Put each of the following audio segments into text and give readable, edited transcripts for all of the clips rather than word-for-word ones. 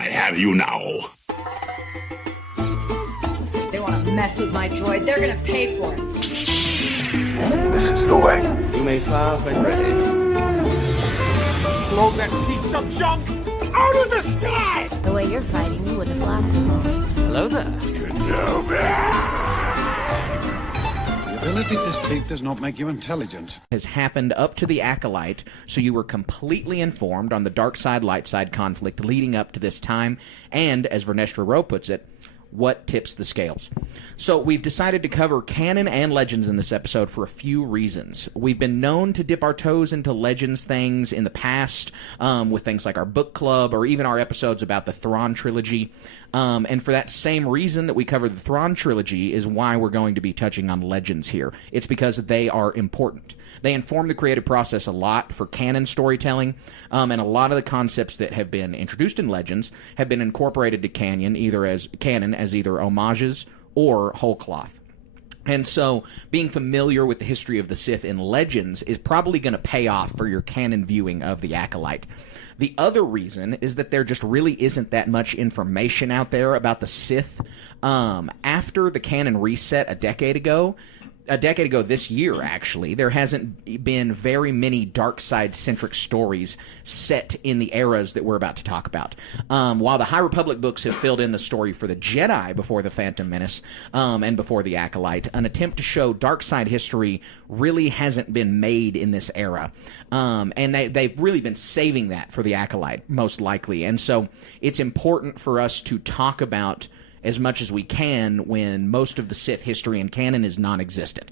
I have you now. They want to mess with my droid. They're going to pay for it. This is the way. You may fire when ready. Blow that piece of junk out of the sky! The way you're fighting, you wouldn't have lasted long. Hello there. The ability to speak does not make you intelligent. Has happened up to the Acolyte, so you were completely informed on the dark side, light side conflict leading up to this time, and, as Vernestra Rowe puts it, what tips the scales. So we've decided to cover canon and legends in this episode for a few reasons. We've been known to dip our toes into legends things in the past, with things like our book club or even our episodes about the Thrawn trilogy. And for that same reason that we cover the Thrawn trilogy is why we're going to be touching on legends here. It's because they are important. They inform the creative process a lot for canon storytelling, and a lot of the concepts that have been introduced in legends have been incorporated to canon as either homages or whole cloth. And so being familiar with the history of the Sith in legends is probably going to pay off for your canon viewing of the Acolyte. The other reason is that there just really isn't that much information out there about the Sith. After the canon reset a decade ago this year, actually, there hasn't been very many dark side-centric stories set in the eras that we're about to talk about. While the High Republic books have filled in the story for the Jedi before the Phantom Menace and before the Acolyte, an attempt to show dark side history really hasn't been made in this era. And they've really been saving that for the Acolyte, most likely. And so it's important for us to talk about as much as we can when most of the Sith history and canon is non-existent.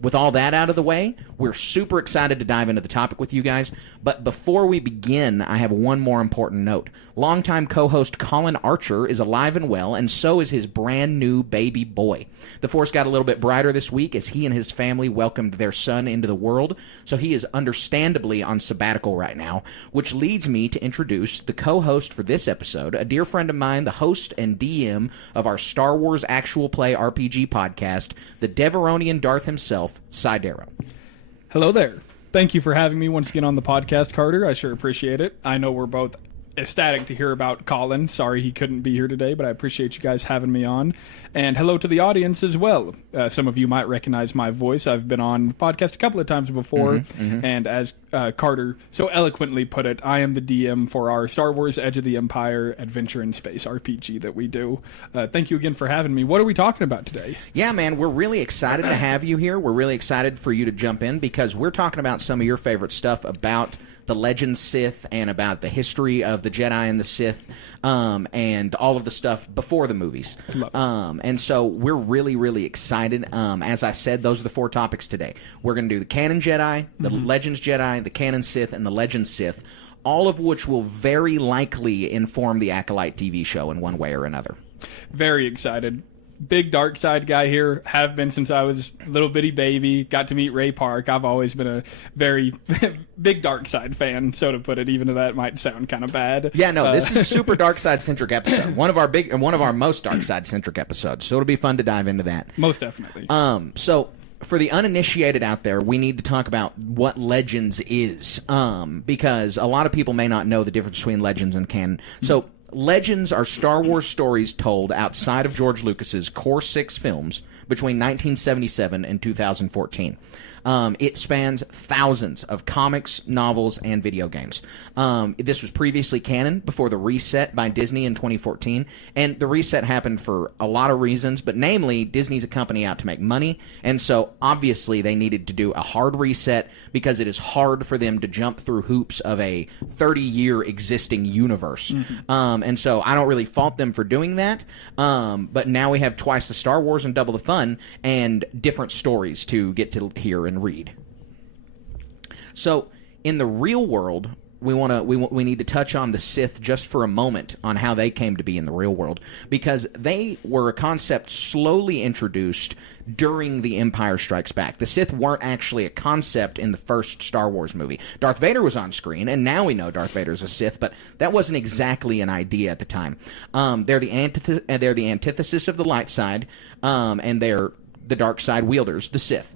With all that out of the way, we're super excited to dive into the topic with you guys. But before we begin, I have one more important note. Longtime co-host Colin Archer is alive and well, and so is his brand new baby boy. The Force got a little bit brighter this week as he and his family welcomed their son into the world, so he is understandably on sabbatical right now, which leads me to introduce the co-host for this episode, a dear friend of mine, the host and DM of our Star Wars Actual Play RPG podcast, the Deveronian Darth himself, Cy Darrow. Hello there. Thank you for having me once again on the podcast, Carter. I sure appreciate it. I know we're both ecstatic to hear about Colin. Sorry he couldn't be here today, but I appreciate you guys having me on. And hello to the audience as well. Some of you might recognize my voice. I've been on the podcast a couple of times before, and as Carter so eloquently put it, I am the DM for our Star Wars Edge of the Empire Adventure in Space RPG that we do. Thank you again for having me. What are we talking about today? Yeah, man, we're really excited to have you here. We're really excited for you to jump in because we're talking about some of your favorite stuff about the Legends Sith and about the history of the Jedi and the Sith, and all of the stuff before the movies. And so we're really, really excited. As I said, those are the 4 topics today. We're going to do the Canon Jedi, the Legends Jedi, the Canon Sith, and the Legends Sith, all of which will very likely inform the Acolyte TV show in one way or another. Very excited. Big dark side guy here. Have been since I was a little bitty baby. Got to meet Ray Park. I've always been a very big dark side fan, so to put it, even though that might sound kind of bad. Yeah, no, this is a super dark side centric episode. One of our most dark side centric episodes. So it'll be fun to dive into that. Most definitely. So for the uninitiated out there, we need to talk about what Legends is, because a lot of people may not know the difference between Legends and canon. So Legends are Star Wars stories told outside of George Lucas's core 6 films between 1977 and 2014. It spans thousands of comics, novels, and video games. This was previously canon before the reset by Disney in 2014, and the reset happened for a lot of reasons, but namely, Disney's a company out to make money, and so obviously they needed to do a hard reset because it is hard for them to jump through hoops of a 30-year existing universe. And so I don't really fault them for doing that, but now we have twice the Star Wars and double the fun, and different stories to get to hear and read. So in the real world, we need to touch on the Sith just for a moment on how they came to be in the real world, because they were a concept slowly introduced during The Empire Strikes Back. The Sith weren't actually a concept in the first Star Wars movie. Darth Vader was on screen, and now we know Darth Vader's a Sith, but that wasn't exactly an idea at the time. They're the antithesis of the light side, and they're the dark side wielders, the Sith.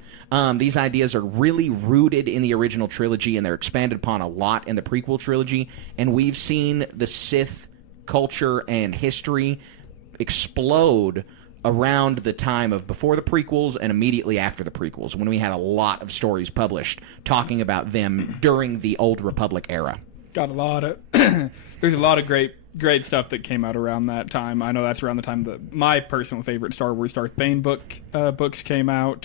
These ideas are really rooted in the original trilogy, and they're expanded upon a lot in the prequel trilogy, and we've seen the Sith culture and history explode around the time of before the prequels and immediately after the prequels, when we had a lot of stories published talking about them during the Old Republic era. Got a lot of there's a lot of great stuff that came out around that time. I know that's around the time that my personal favorite Star Wars Darth Bane books came out.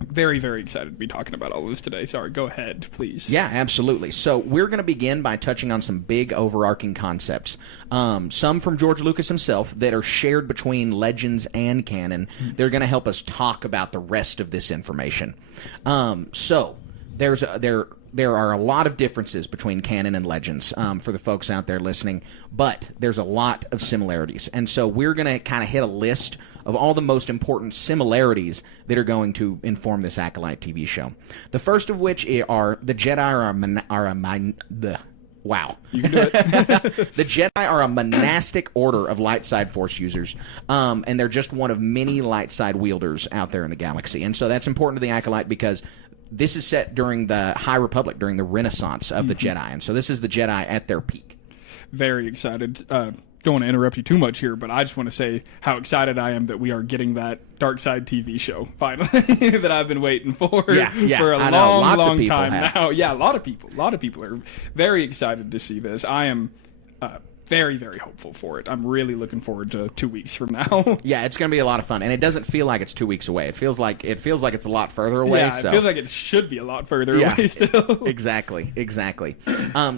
Very, very excited to be talking about all of this today. Sorry, go ahead, please. Yeah, absolutely. So we're going to begin by touching on some big overarching concepts. Some from George Lucas himself that are shared between Legends and Canon. They're going to help us talk about the rest of this information. So there are a lot of differences between Canon and Legends for the folks out there listening, but there's a lot of similarities. And so we're going to kind of hit a list of all the most important similarities that are going to inform this Acolyte TV show. The first of which are the Jedi wow. You can do it. The Jedi are a monastic order of light side force users, and they're just one of many light side wielders out there in the galaxy. And so that's important to the Acolyte because this is set during the High Republic, during the Renaissance of the Jedi. And so this is the Jedi at their peak. Very excited. Don't want to interrupt you too much here, but I just want to say how excited I am that we are getting that Dark Side TV show finally that I've been waiting for for a long time now. Yeah, a lot of people are very excited to see this. I am very, very hopeful for it. I'm really looking forward to 2 weeks from now. Yeah, it's going to be a lot of fun, and it doesn't feel like it's 2 weeks away. It feels like it's a lot further away. Yeah, it feels like it should be a lot further away still. Exactly.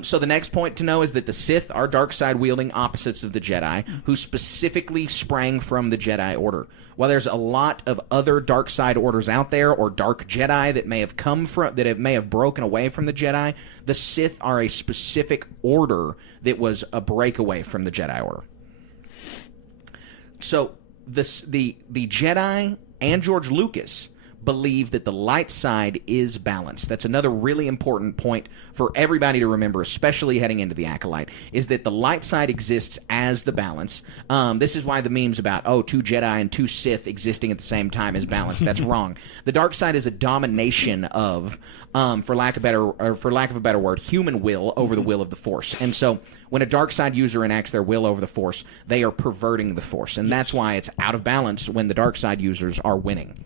So the next point to know is that the Sith are dark side wielding opposites of the Jedi, who specifically sprang from the Jedi Order. While there's a lot of other dark side orders out there, or dark Jedi that may have broken away from the Jedi, the Sith are a specific order that was a breakaway from the Jedi Order. So the Jedi and George Lucas believe that the light side is balanced. That's another really important point for everybody to remember, especially heading into the Acolyte, is that the light side exists as the balance. This is why the memes about, two Jedi and two Sith existing at the same time is balanced. That's wrong. The dark side is a domination of, for lack of a better word, human will over the will of the Force. And so when a dark side user enacts their will over the Force, they are perverting the Force. And that's why it's out of balance when the dark side users are winning.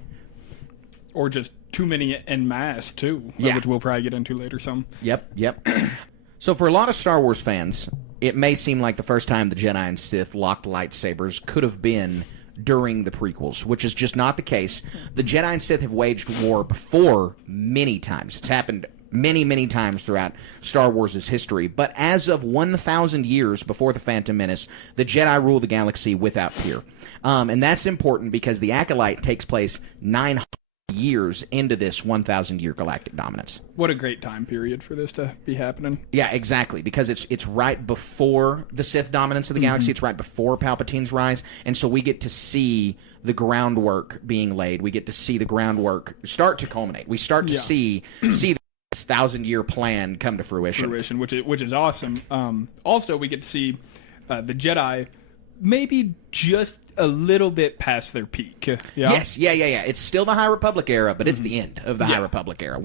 Or just too many en masse, too, which we'll probably get into later some. Yep. So for a lot of Star Wars fans, it may seem like the first time the Jedi and Sith locked lightsabers could have been during the prequels, which is just not the case. The Jedi and Sith have waged war before many times. It's happened many, many times throughout Star Wars' history. But as of 1,000 years before The Phantom Menace, the Jedi rule the galaxy without peer. And that's important because the Acolyte takes place 900 years into this 1,000-year galactic dominance. What a great time period for this to be happening. Yeah, exactly, because it's right before the Sith dominance of the galaxy. It's right before Palpatine's rise, and so we get to see the groundwork being laid. We get to see the groundwork start to culminate. We start to see this 1,000-year plan come to fruition. Which is awesome. Also, we get to see the Jedi maybe just a little bit past their peak. Yes, yeah. It's still the High Republic era, but it's the end of the High Republic era.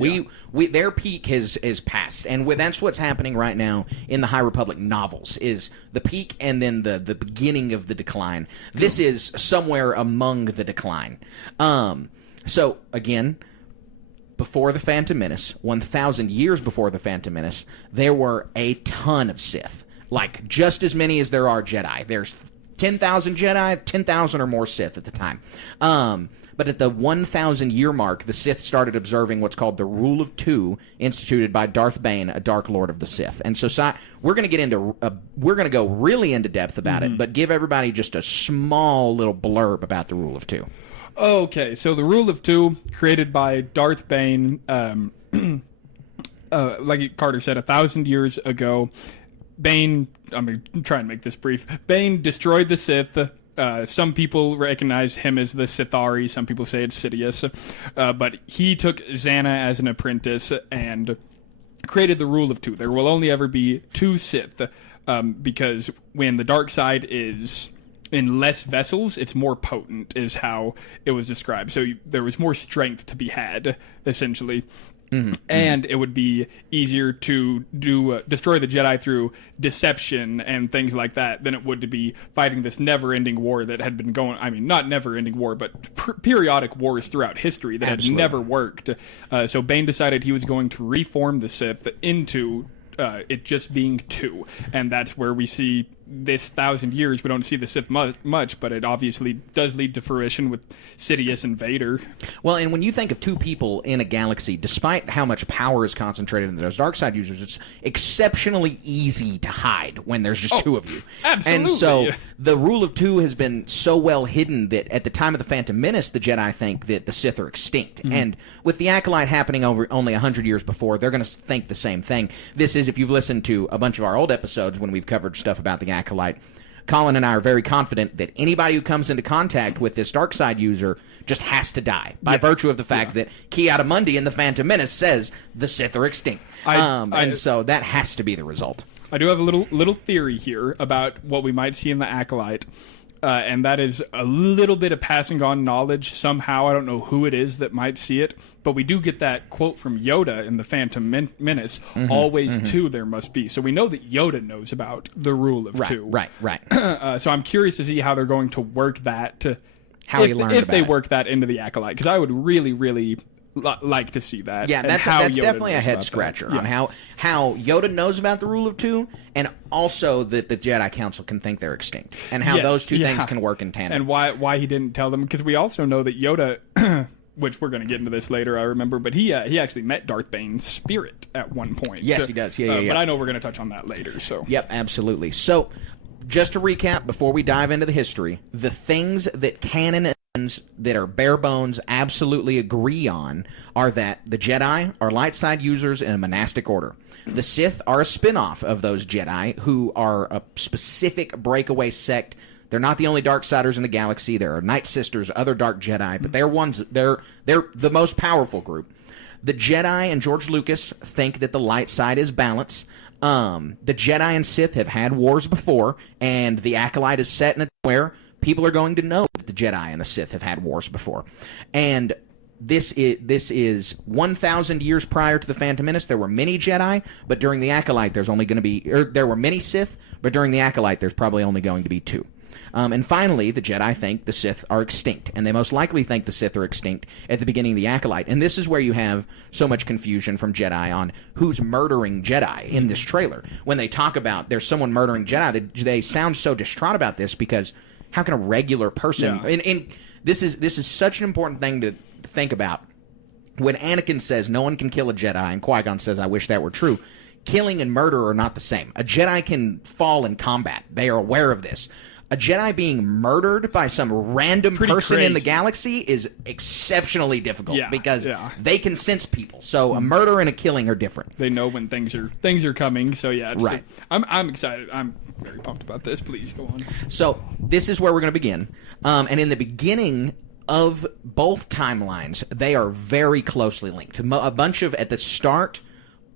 Their peak is past, and that's what's happening right now in the High Republic novels, is the peak and then the beginning of the decline. This is somewhere among the decline. So, again, before the Phantom Menace, 1,000 years before the Phantom Menace, there were a ton of Sith. Like, just as many as there are Jedi. There's 10,000 Jedi, 10,000 or more Sith at the time. But at the 1,000-year mark, the Sith started observing what's called the Rule of Two, instituted by Darth Bane, a Dark Lord of the Sith. And so we're going to go really into depth about it, but give everybody just a small little blurb about the Rule of Two. Okay, so the Rule of Two, created by Darth Bane, like Carter said, 1,000 years ago. Bane, I'm going to try and make this brief. Bane destroyed the Sith. Some people recognize him as the Sithari. Some people say it's Sidious. But he took Xana as an apprentice and created the Rule of Two. There will only ever be two Sith, because when the dark side is in less vessels, it's more potent, is how it was described. So there was more strength to be had, essentially. And it would be easier to destroy the Jedi through deception and things like that than it would to be fighting this never-ending war that had been going. I mean, not never-ending war, but periodic wars throughout history that had never worked. So Bane decided he was going to reform the Sith into it just being 2, and that's where we see this 1,000 years. We don't see the Sith much, but it obviously does lead to fruition with Sidious and Vader. Well, and when you think of 2 people in a galaxy, despite how much power is concentrated in those dark side users, it's exceptionally easy to hide when there's just 2 of you. Absolutely. And so the rule of 2 has been so well hidden that at the time of the Phantom Menace, the Jedi think that the Sith are extinct. And with the Acolyte happening over only 100 years before, they're going to think the same thing. This is, if you've listened to a bunch of our old episodes when we've covered stuff about the Acolyte, Colin and I are very confident that anybody who comes into contact with this dark side user just has to die by virtue of the fact that Ki-Adi-Mundi in the Phantom Menace says the Sith are extinct. And so that has to be the result. I do have a little theory here about what we might see in the Acolyte. And that is a little bit of passing on knowledge somehow. I don't know who it is that might see it, but we do get that quote from Yoda in the Phantom Menace, always 2 there must be. So we know that Yoda knows about the rule of 2. Right. So I'm curious to see how they're going to work that, if they work that into the Acolyte, because I would really, really like to see that. Yeah, that's definitely a head scratcher on how Yoda knows about the rule of 2, and also that the Jedi Council can think they're extinct, and how those 2 things can work in tandem. And why he didn't tell them, because we also know that Yoda, which we're going to get into this later, I remember, but he actually met Darth Bane's spirit at one point. Yes, he does. Yeah. But I know we're going to touch on that later. So. Yep, absolutely. So, just to recap before we dive into the history, the things that Canon that are bare bones absolutely agree on are that the Jedi are light side users in a monastic order. The Sith are a spin-off of those Jedi who are a specific breakaway sect. They're not the only Darksiders in the galaxy. There are Night Sisters, other Dark Jedi, but they're the most powerful group. The Jedi and George Lucas think that the light side is balance. The Jedi and Sith have had wars before, and the Acolyte is set in a where people are going to know that the Jedi and the Sith have had wars before. And this is 1,000 years prior to the Phantom Menace. There were many Jedi, but during the Acolyte there's only going to be... there were many Sith, but during the Acolyte there's probably only going to be 2. And finally, the Jedi think the Sith are extinct, and they most likely think the Sith are extinct at the beginning of the Acolyte. And this is where you have so much confusion from Jedi on who's murdering Jedi in this trailer. When they talk about there's someone murdering Jedi, they sound so distraught about this because how can a regular person... Yeah. And this is such an important thing to think about. When Anakin says no one can kill a Jedi, and Qui-Gon says I wish that were true, killing and murder are not the same. A Jedi can fall in combat. They are aware of this. A Jedi being murdered by some random person in the galaxy is exceptionally difficult because they can sense people. So a murder and a killing are different. They know when things are coming. So yeah, right. I'm excited. I'm very pumped about this. Please go on. So this is where we're going to begin. And in the beginning of both timelines, they are very closely linked. A bunch of at the start.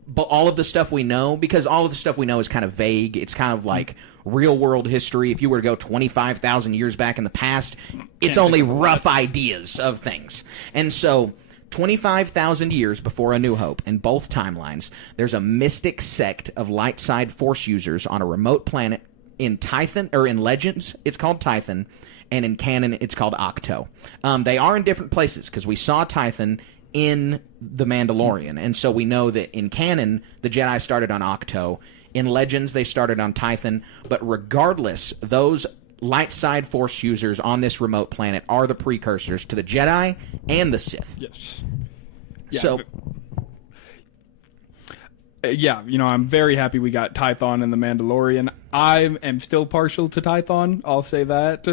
But all of the stuff we know, because all of the stuff we know is kind of vague. It's kind of like real-world history. If you were to go 25,000 years back in the past, it's only rough ideas of things. And so 25,000 years before A New Hope, in both timelines, there's a mystic sect of light side force users on a remote planet in Tython, or in Legends, it's called Tython, and in Canon, it's called Octo. They are in different places, because we saw Tython in The Mandalorian, and so we know that in Canon, the Jedi started on Octo. In Legends, they started on Tython, but regardless, those light side force users on this remote planet are the precursors to the Jedi and the Sith. Yes. Yeah, so... yeah, I'm very happy we got Tython in The Mandalorian. I am still partial to Tython, I'll say that.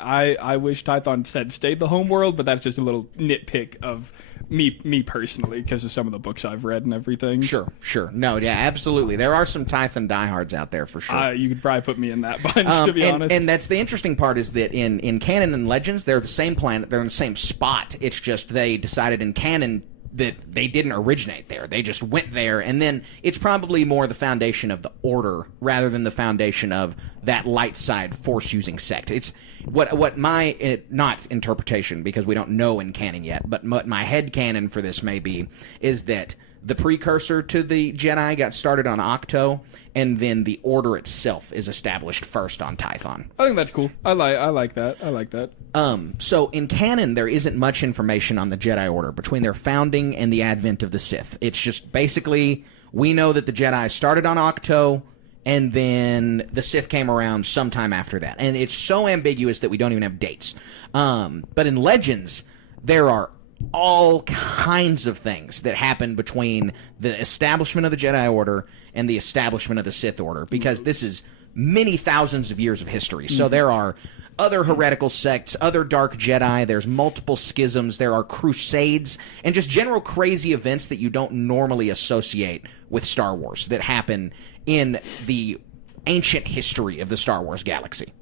I wish Tython had stayed the homeworld, but that's just a little nitpick of me personally, because of some of the books I've read and everything. Sure. No, yeah, absolutely. There are some Tython diehards out there, for sure. You could probably put me in that bunch, to be honest. And that's the interesting part, is that in Canon and Legends, they're the same planet, they're in the same spot. It's just they decided in Canon that they didn't originate there. They just went there, and then it's probably more the foundation of the Order rather than the foundation of that light side Force-using sect. It's what my not interpretation, because we don't know in canon yet, but what my head canon for this may be is that the precursor to the Jedi got started on Octo, and then the Order itself is established first on Tython. I think that's cool. I like that. I like that. So in canon, there isn't much information on the Jedi Order between their founding and the advent of the Sith. It's just basically, we know that the Jedi started on Octo, and then the Sith came around sometime after that. And it's so ambiguous that we don't even have dates. But in Legends, there are all kinds of things that happen between the establishment of the Jedi Order and the establishment of the Sith Order, because this is many thousands of years of history. So there are other heretical sects, other dark Jedi, there's multiple schisms, there are crusades, and just general crazy events that you don't normally associate with Star Wars that happen in the ancient history of the Star Wars galaxy.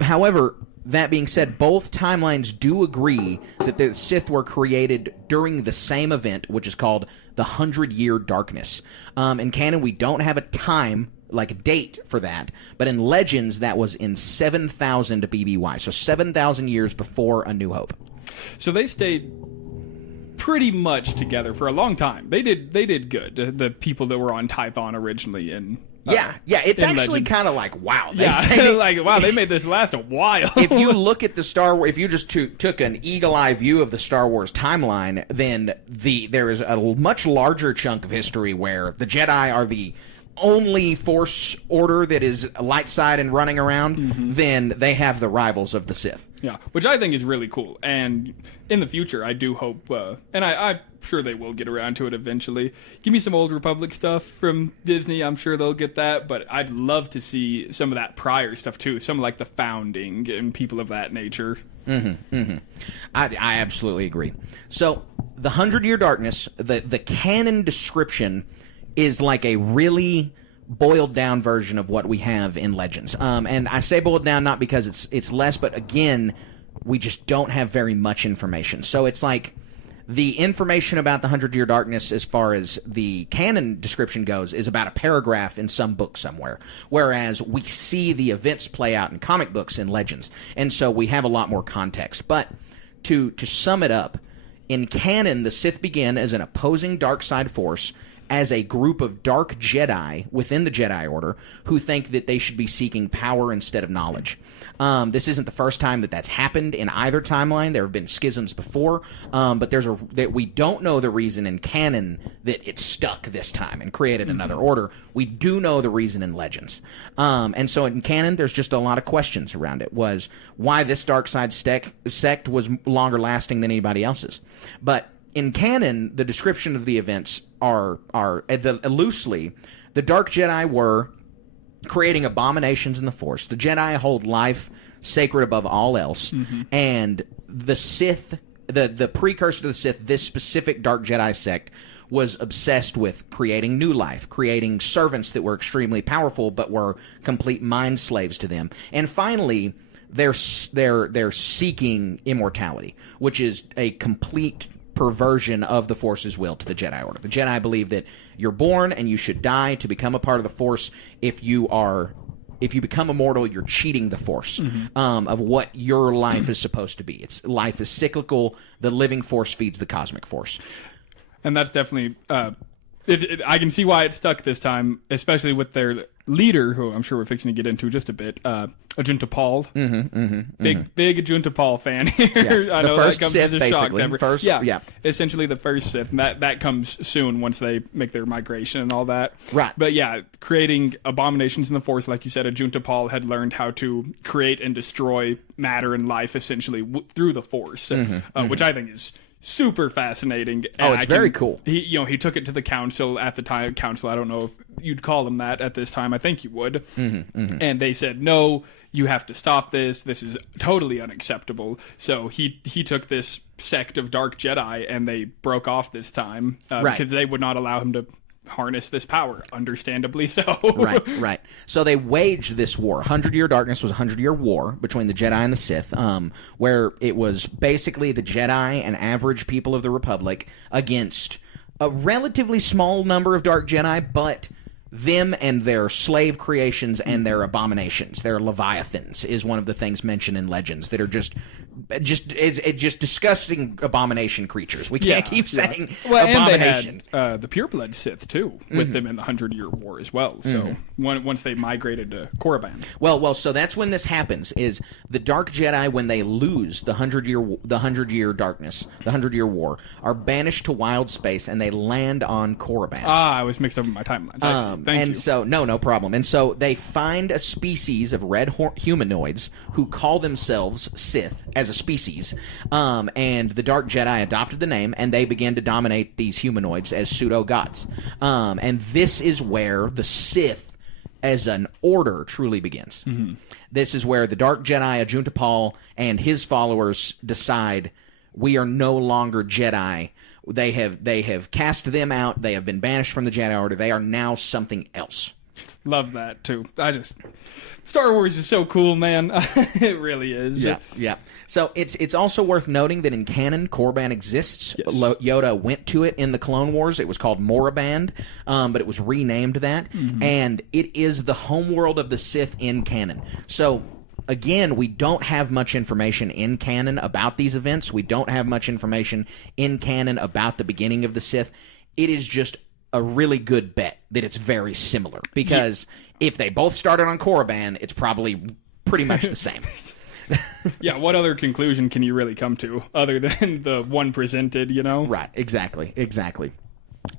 However, that being said, both timelines do agree that the Sith were created during the same event, which is called the 100-Year Darkness. In canon, we don't have a time, like a date for that, but in Legends, that was in 7,000 BBY, so 7,000 years before A New Hope. So they stayed pretty much together for a long time. They did good. The people that were on Tython originally in... Yeah, it's actually kind of like, wow. They made this last a while. If you look at the Star Wars, if you just took an eagle-eye view of the Star Wars timeline, then there is a much larger chunk of history where the Jedi are the only Force order that is light side and running around, then they have the rivals of the Sith. Yeah, which I think is really cool. And in the future, I do hope, and I'm sure they will get around to it eventually. Give me some Old Republic stuff from Disney. I'm sure they'll get that. But I'd love to see some of that prior stuff, too. Some like the founding and people of that nature. I absolutely agree. So, the 100-Year Darkness, the canon description is like a really boiled down version of what we have in Legends. And I say boiled down not because it's less, but again, we just don't have very much information. So it's like the information about the 100-Year Darkness as far as the canon description goes is about a paragraph in some book somewhere, whereas we see the events play out in comic books in Legends. And so we have a lot more context. But to sum it up, in canon, the Sith began as an opposing dark side force as a group of dark Jedi within the Jedi Order who think that they should be seeking power instead of knowledge. This isn't the first time that that's happened in either timeline. There have been schisms before, but we don't know the reason in canon that it stuck this time and created another order. We do know the reason in Legends. And so in canon, there's just a lot of questions around it. Was why this dark side sect was longer lasting than anybody else's. But in canon, the description of the events are loosely, the Dark Jedi were creating abominations in the Force. The Jedi hold life sacred above all else, and the Sith, the precursor to the Sith, this specific Dark Jedi sect, was obsessed with creating new life, creating servants that were extremely powerful but were complete mind slaves to them. And finally, they're seeking immortality, which is a complete perversion of the Force's will to the Jedi Order. The Jedi believe that you're born and you should die to become a part of the Force. If you become immortal, you're cheating the Force of what your life is supposed to be. Life is cyclical. The living Force feeds the cosmic Force. And that's definitely... I can see why it stuck this time, especially with their leader, who I'm sure we're fixing to get into just a bit, Ajunta Paul. Big Ajunta Paul fan here. Yeah. I know the first that comes Sith, as a shock to basically. everyone. Essentially the first Sith. And that comes soon once they make their migration and all that. Right. But yeah, creating abominations in the Force, like you said, Ajunta Paul had learned how to create and destroy matter and life, essentially, through the Force, which I think is super fascinating. And it's very cool. He took it to the council at the time. Council, I don't know if you'd call them that at this time. I think you would. And they said, no, you have to stop this. This is totally unacceptable. So he took this sect of Dark Jedi and they broke off this time because they would not allow him to harness this power. Understandably so. Right. So they waged this war. 100-Year Darkness was a 100-year war between the Jedi and the Sith, where it was basically the Jedi and average people of the Republic against a relatively small number of Dark Jedi, but them and their slave creations and their abominations, their leviathans, is one of the things mentioned in Legends that are just disgusting abomination creatures. We can't keep saying abomination. And they had the pureblood Sith too with them in the 100-Year War as well. So once they migrated to Korriban. Well, so that's when this happens. Is the Dark Jedi, when they lose the 100-Year Darkness, the 100-Year War, are banished to wild space and they land on Korriban. I was mixed up in my timelines. Thank you. So no problem. And so they find a species of red humanoids who call themselves Sith as a species, and the Dark Jedi adopted the name, and they began to dominate these humanoids as pseudo-gods. And this is where the Sith as an order truly begins. This is where the Dark Jedi, Ajunta Paul, and his followers decide, we are no longer Jedi. They have cast them out. They have been banished from the Jedi Order. They are now something else. Love that too. Star Wars is so cool, man. It really is. Yeah. So it's also worth noting that in canon, Korriban exists. Yes. Yoda went to it in the Clone Wars. It was called Moraband, but it was renamed that. And it is the homeworld of the Sith in canon. So again, we don't have much information in canon about these events. We don't have much information in canon about the beginning of the Sith. It is just a really good bet that it's very similar, because if they both started on Korriban, it's probably pretty much the same. Yeah, what other conclusion can you really come to other than the one presented, you know? Right, exactly.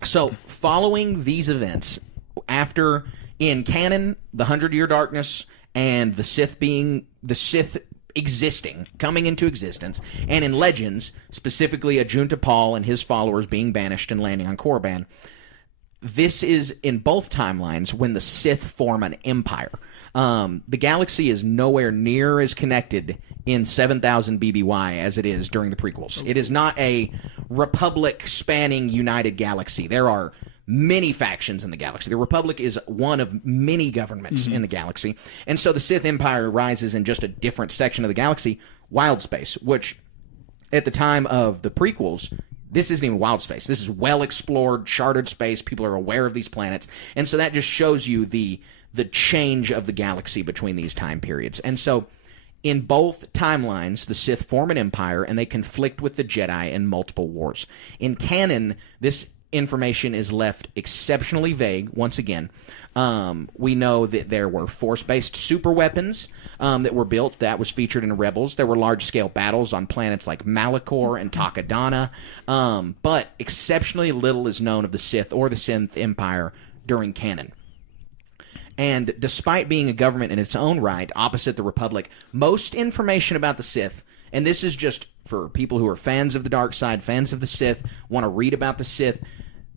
So, following these events, after, in canon, the 100-Year Darkness and the Sith existing, coming into existence, and in Legends, specifically Ajunta Paul and his followers being banished and landing on Korriban, this is, in both timelines, when the Sith form an empire. The galaxy is nowhere near as connected in 7000 BBY as it is during the prequels. It is not a Republic-spanning united galaxy. There are many factions in the galaxy. The Republic is one of many governments in the galaxy. And so the Sith Empire rises in just a different section of the galaxy, wild space, which at the time of the prequels, this isn't even wild space. This is well-explored, charted space. People are aware of these planets. And so that just shows you the change of the galaxy between these time periods. And so in both timelines, the Sith form an empire, and they conflict with the Jedi in multiple wars. In canon, this information is left exceptionally vague, once again. We know that there were force-based superweapons that were built. That was featured in Rebels. There were large-scale battles on planets like Malachor and Takodana. But exceptionally little is known of the Sith or the Sith Empire during canon. And despite being a government in its own right, opposite the Republic, most information about the Sith, and this is just for people who are fans of the dark side, fans of the Sith, want to read about the Sith,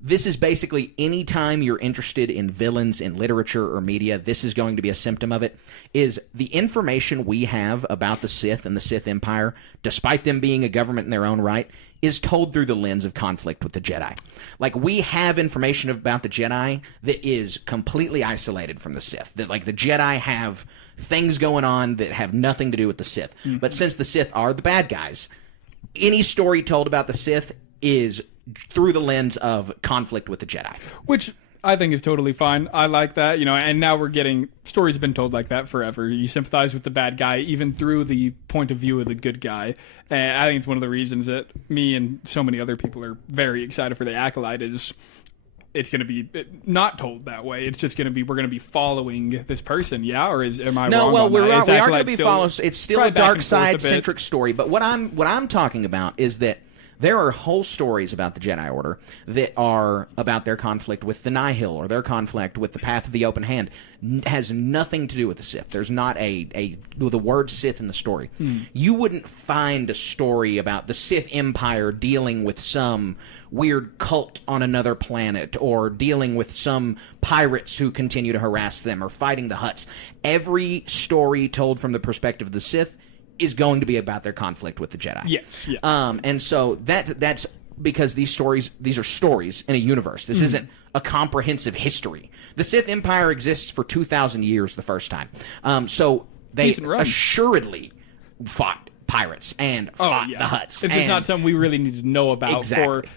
this is basically any time you're interested in villains in literature or media, this is going to be a symptom of it, is the information we have about the Sith and the Sith Empire, despite them being a government in their own right, is told through the lens of conflict with the Jedi. Like, we have information about the Jedi that is completely isolated from the Sith. That, like, the Jedi have things going on that have nothing to do with the Sith. But since the Sith are the bad guys, any story told about the Sith is through the lens of conflict with the Jedi. Which I think is totally fine. I like that, and now we're getting stories have been told like that forever. You sympathize with the bad guy even through the point of view of the good guy. And I think it's one of the reasons that me and so many other people are very excited for the Acolyte is it's going to be not told that way. It's just going to be we're going to be following this person, yeah? Or am I wrong? No, well, we are going to be still following. It's still a dark side centric story. But what I'm talking about is that there are whole stories about the Jedi Order that are about their conflict with the Nihil or their conflict with the Path of the Open Hand. Has nothing to do with the Sith. There's not the word Sith in the story. You wouldn't find a story about the Sith Empire dealing with some weird cult on another planet or dealing with some pirates who continue to harass them or fighting the Hutts. Every story told from the perspective of the Sith is going to be about their conflict with the Jedi. Yes. And so that's because these are stories in a universe. This isn't a comprehensive history. The Sith Empire exists for 2,000 years the first time. So they assuredly fought pirates and fought the Hutts. It's just not something we really need to know about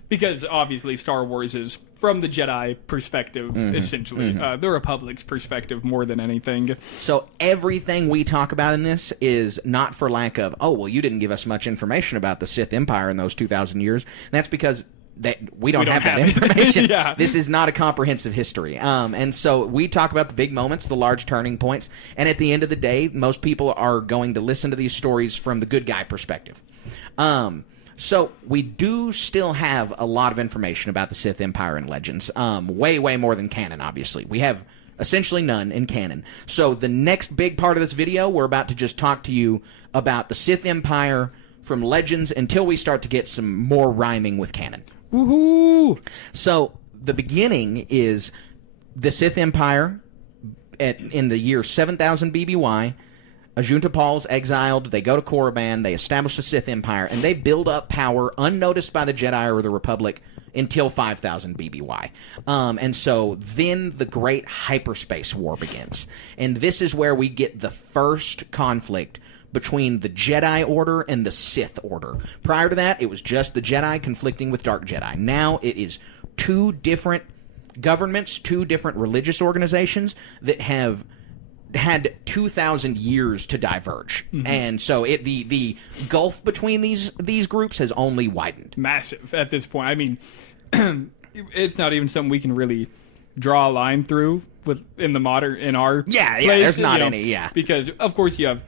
because obviously Star Wars is from the Jedi perspective, essentially. The Republic's perspective more than anything. So everything we talk about in this is not for lack of, you didn't give us much information about the Sith Empire in those 2,000 years. That's because we don't have that information. This is not a comprehensive history. And so we talk about the big moments, the large turning points, and at the end of the day, most people are going to listen to these stories from the good guy perspective. So we do still have a lot of information about the Sith Empire and Legends. Way more than canon, obviously. We have essentially none in canon. So the next big part of this video, we're about to just talk to you about the Sith Empire from Legends until we start to get some more rhyming with canon. Woohoo! So the beginning is the Sith Empire in the year 7000 BBY. Ajunta Paul's exiled, they go to Korriban, they establish the Sith Empire, and they build up power unnoticed by the Jedi or the Republic until 5000 BBY. And so then the Great Hyperspace War begins. And this is where we get the first conflict between the Jedi Order and the Sith Order. Prior to that, it was just the Jedi conflicting with Dark Jedi. Now it is two different governments, two different religious organizations that have had 2,000 years to diverge. And so the gulf between these groups has only widened. Massive at this point. I mean, it's not even something we can really draw a line through in our place, there's not any, because of course you have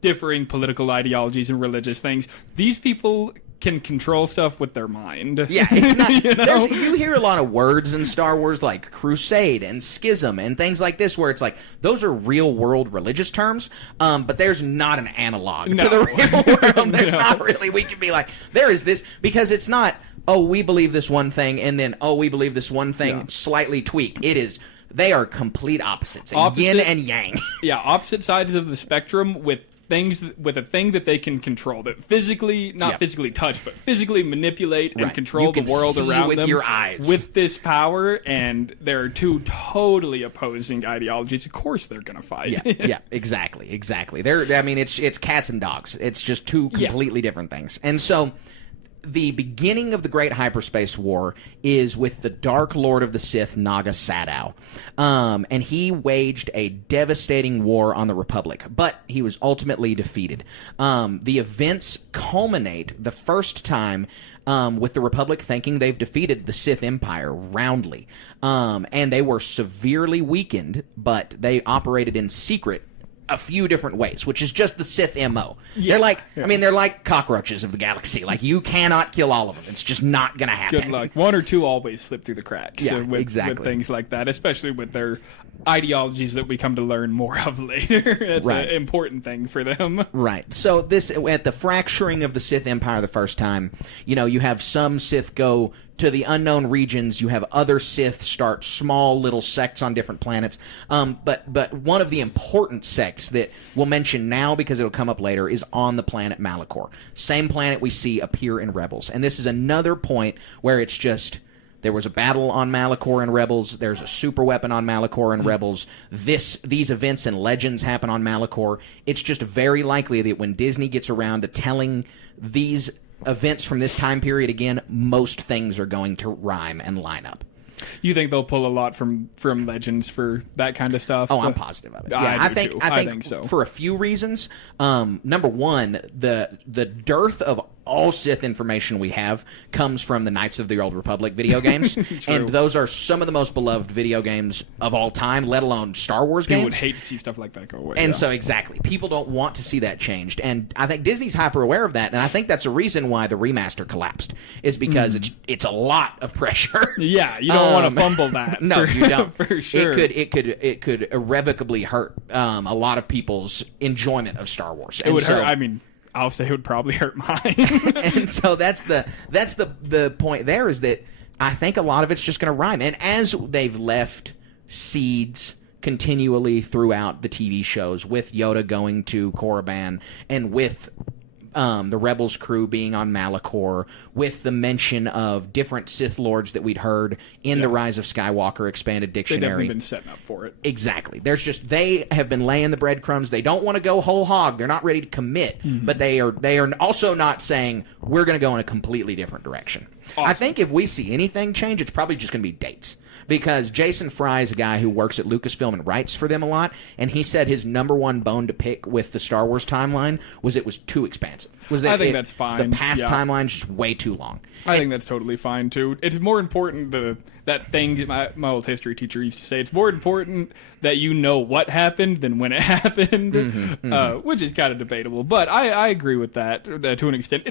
differing political ideologies and religious things. These people can control stuff with their mind. Yeah, it's not. You hear a lot of words in Star Wars like crusade and schism and things like this, where it's like those are real world religious terms, but there's not an analog to the real world. There's not really. We can be like, there is this, because it's not. We believe this one thing, and then we believe this one thing slightly tweaked. It is. They are complete opposites, yin and yang. Opposite sides of the spectrum with a thing that they can control, that physically, not physically touch, but physically manipulate and control the world around them with your eyes. With this power, and there are two totally opposing ideologies. Of course they're going to fight. Exactly. It's cats and dogs. It's just two completely different things. And so the beginning of the Great Hyperspace War is with the Dark Lord of the Sith, Naga Sadow. And he waged a devastating war on the Republic, but he was ultimately defeated. The events culminate the first time with the Republic thinking they've defeated the Sith Empire roundly. And they were severely weakened, but they operated in secret a few different ways, which is just the Sith MO. They're like cockroaches of the galaxy. Like, you cannot kill all of them. It's just not going to happen. Good luck. One or two always slip through the cracks with things like that, especially with their ideologies that we come to learn more of later. It's an important thing for them. Right. So this, at the fracturing of the Sith Empire the first time, you have some Sith go to the unknown regions. You have other Sith start small little sects on different planets. But one of the important sects that we'll mention now, because it'll come up later, is on the planet Malachor. Same planet we see appear in Rebels. And this is another point where it's just, there was a battle on Malachor in Rebels. There's a super weapon on Malachor in Rebels. These events and Legends happen on Malachor. It's just very likely that when Disney gets around to telling these events from this time period again, most things are going to rhyme and line up. You think they'll pull a lot from Legends for that kind of stuff? Oh, I'm positive of it. I think so. For a few reasons. Number one, the dearth of all Sith information we have comes from the Knights of the Old Republic video games. And those are some of the most beloved video games of all time, let alone Star Wars games. People would hate to see stuff like that go away. And so, exactly. People don't want to see that changed. And I think Disney's hyper aware of that, and I think that's a reason why the remaster collapsed, is because it's a lot of pressure. Yeah, you don't want to fumble that. No, you don't. For sure. It could irrevocably hurt a lot of people's enjoyment of Star Wars. It would hurt. I mean, I'll say it would probably hurt mine. And so that's the point there, is that I think a lot of it's just going to rhyme. And as they've left seeds continually throughout the TV shows, with Yoda going to Korriban, and with the Rebels crew being on Malachor, with the mention of different Sith Lords that we'd heard in the Rise of Skywalker expanded dictionary. They've definitely been setting up for it. Exactly. They have been laying the breadcrumbs. They don't want to go whole hog. They're not ready to commit, but they are also not saying we're going to go in a completely different direction. Awesome. I think if we see anything change, it's probably just going to be dates. Because Jason Fry is a guy who works at Lucasfilm and writes for them a lot, and he said his number one bone to pick with the Star Wars timeline was it was too expansive. I think that's fine. The past timeline's just way too long. I think that's totally fine, too. It's more important, that thing my old history teacher used to say, it's more important that you know what happened than when it happened, which is kind of debatable. But I agree with that to an extent.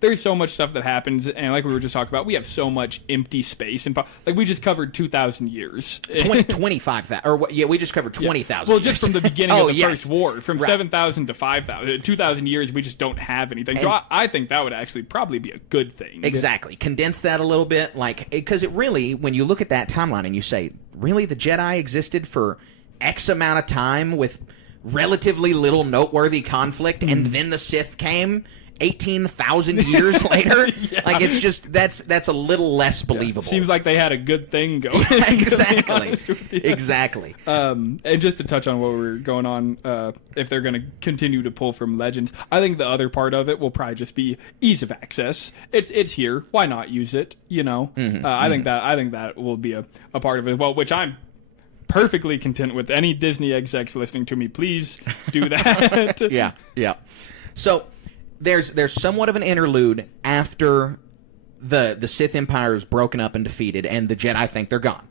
There's so much stuff that happens, and like we were just talking about, we have so much empty space. And like we just covered 2,000 years. 25,000. Or we just covered 20,000 Well, just from the beginning of the First War, from right. 7,000 to 5,000. 2,000 years, we just don't have anything. So I think that would actually probably be a good thing. Exactly. Condense that a little bit, because it really, when you look at that timeline and you say, really, the Jedi existed for X amount of time with relatively little noteworthy conflict, and then the Sith came 18,000 years later? It's just, that's a little less believable. Seems like they had a good thing going. Exactly. Exactly. And just to touch on what we're going on, if they're going to continue to pull from Legends, I think the other part of it will probably just be ease of access. It's here. Why not use it? I think that will be a part of it as well, which I'm perfectly content with. Any Disney execs listening to me, please do that. Yeah. So there's somewhat of an interlude after the Sith Empire is broken up and defeated, and the Jedi think they're gone.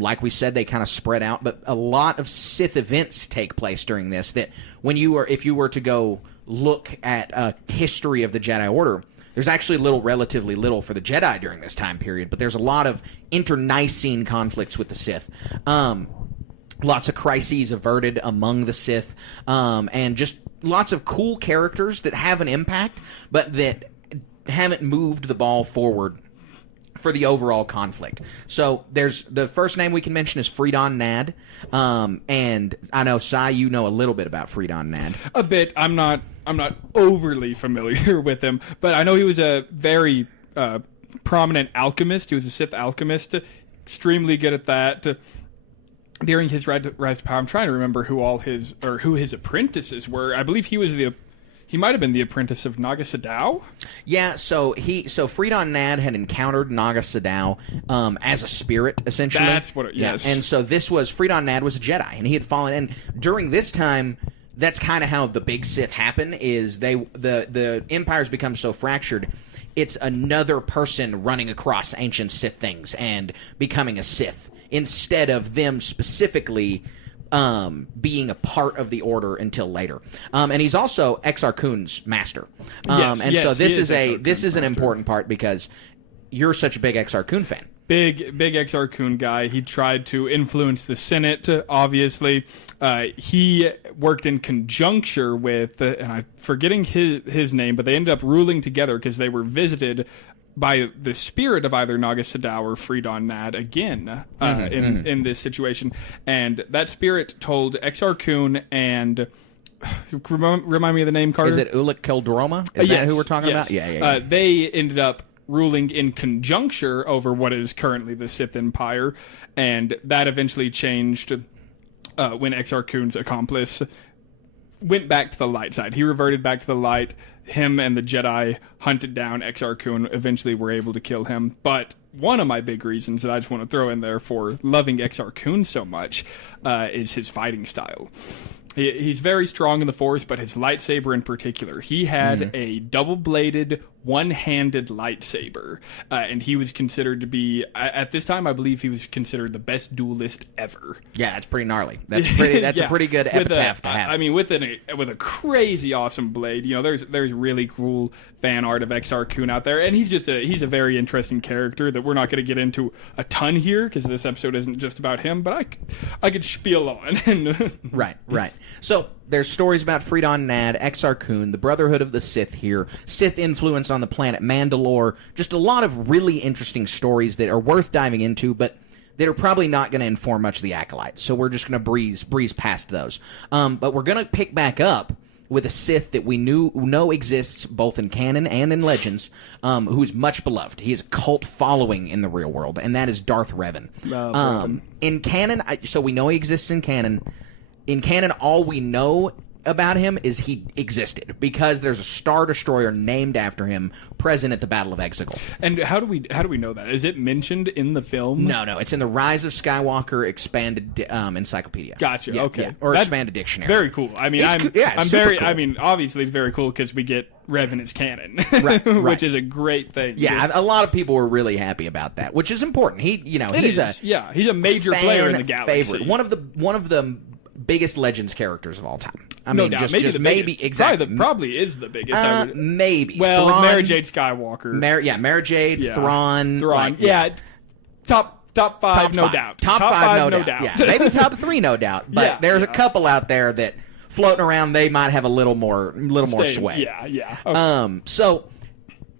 Like we said, they kind of spread out, but a lot of Sith events take place during this. That if you were to go look at a history of the Jedi Order, there's actually relatively little for the Jedi during this time period, but there's a lot of internecine conflicts with the Sith. Lots of crises averted among the Sith, and just lots of cool characters that have an impact, but that haven't moved the ball forward for the overall conflict. So there's the first name we can mention is Freedon Nad, and I know Sai, you know a little bit about Freedon Nad. A bit. I'm not overly familiar with him, but I know he was a very prominent alchemist. He was a Sith alchemist, extremely good at that. During his rise to power, I'm trying to remember who his apprentices were. I believe he might have been the apprentice of Naga Sadow. Yeah, so Freedon Nad had encountered Naga Sadow as a spirit, essentially. That's what yes. And so Freedon Nad was a Jedi, and he had fallen. And during this time, that's kind of how the big Sith happen. Is the Empire's become so fractured, it's another person running across ancient Sith things and becoming a Sith, instead of them specifically being a part of the Order until later. And he's also Exar Kun's master. So this is an important part because you're such a big Exar Kun fan. Big Exar Kun guy. He tried to influence the Senate, obviously. He worked in conjuncture with, and I'm forgetting his name, but they ended up ruling together because they were visited by the spirit of either Naga Sadow or Freedon Nad again in this situation. And that spirit told Exar Kun and... Remind me of the name, Carter? Is it Ulic Keldroma? Is that who we're talking about? Yeah. They ended up ruling in conjuncture over what is currently the Sith Empire, and that eventually changed when Exar Kun's accomplice went back to the light side. He reverted back to the light. Him and the Jedi hunted down Exar Kun, eventually were able to kill him. But one of my big reasons that I just want to throw in there for loving Exar Kun so much is his fighting style. He's very strong in the Force, but his lightsaber in particular. He had a double-bladed, one-handed lightsaber, and he was considered to be, at this time, I believe he was considered the best duelist ever. Yeah, that's pretty gnarly. That's a pretty good epitaph to have. I mean, with a crazy awesome blade. There's really cool fan art of Exar Kun out there, and he's a very interesting character that we're not going to get into a ton here because this episode isn't just about him. But I could spiel on. Right. So there's stories about Freedon Nad, Exar Kun, the Brotherhood of the Sith here, Sith influence on the planet Mandalore, just a lot of really interesting stories that are worth diving into, but that are probably not going to inform much of the Acolyte. So we're just going to breeze past those. But we're going to pick back up with a Sith that we know exists both in canon and in Legends, who's much beloved. He has a cult following in the real world, and that is Darth Revan. In canon, so we know he exists in canon. In canon, all we know about him is he existed because there's a Star Destroyer named after him present at the Battle of Exegol. And how do we know that? Is it mentioned in the film? No, it's in the Rise of Skywalker expanded encyclopedia. Gotcha. Yeah, okay, yeah. Or that's expanded dictionary. Very cool. I mean, I'm super very. cool. I mean, obviously, it's very cool because we get Revan as canon, right. which is a great thing. Yeah, a lot of people were really happy about that, which is important. He's a major player in the galaxy. Favorite. One of the biggest Legends characters of all time. I no mean, doubt. just Maybe the maybe biggest. exactly. Probably is the biggest. Maybe. Well, Thrawn, Mara Jade Skywalker. Mara Jade, Thrawn. Like, Top five, no doubt. Top five, no doubt. Yeah, maybe top 3, no doubt. But there's a couple out there that floating around. They might have a little more sway. Yeah. Okay. So,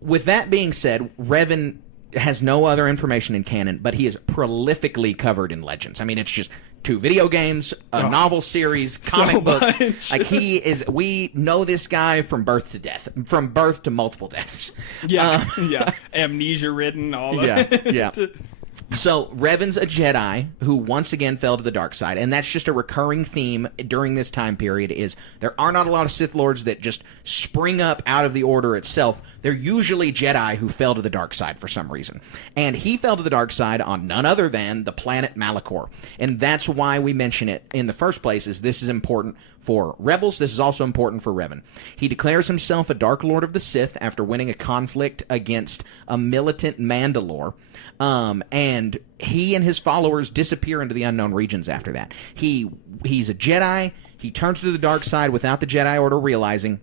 with that being said, Revan has no other information in canon, but he is prolifically covered in Legends. I mean, it's just 2 video games, a novel series, comic books. Like we know this guy from birth to death, from birth to multiple deaths. Yeah, amnesia ridden, all of it. Yeah. So Revan's a Jedi who once again fell to the dark side, and that's just a recurring theme during this time period. Is there are not a lot of Sith Lords that just spring up out of the Order itself. They're usually Jedi who fell to the dark side for some reason, and he fell to the dark side on none other than the planet Malachor, and that's why we mention it in the first place. Is this is important for Rebels? This is also important for Revan. He declares himself a Dark Lord of the Sith after winning a conflict against a militant Mandalore. And he and his followers disappear into the unknown regions after that. He's a Jedi. He turns to the dark side without the Jedi Order realizing,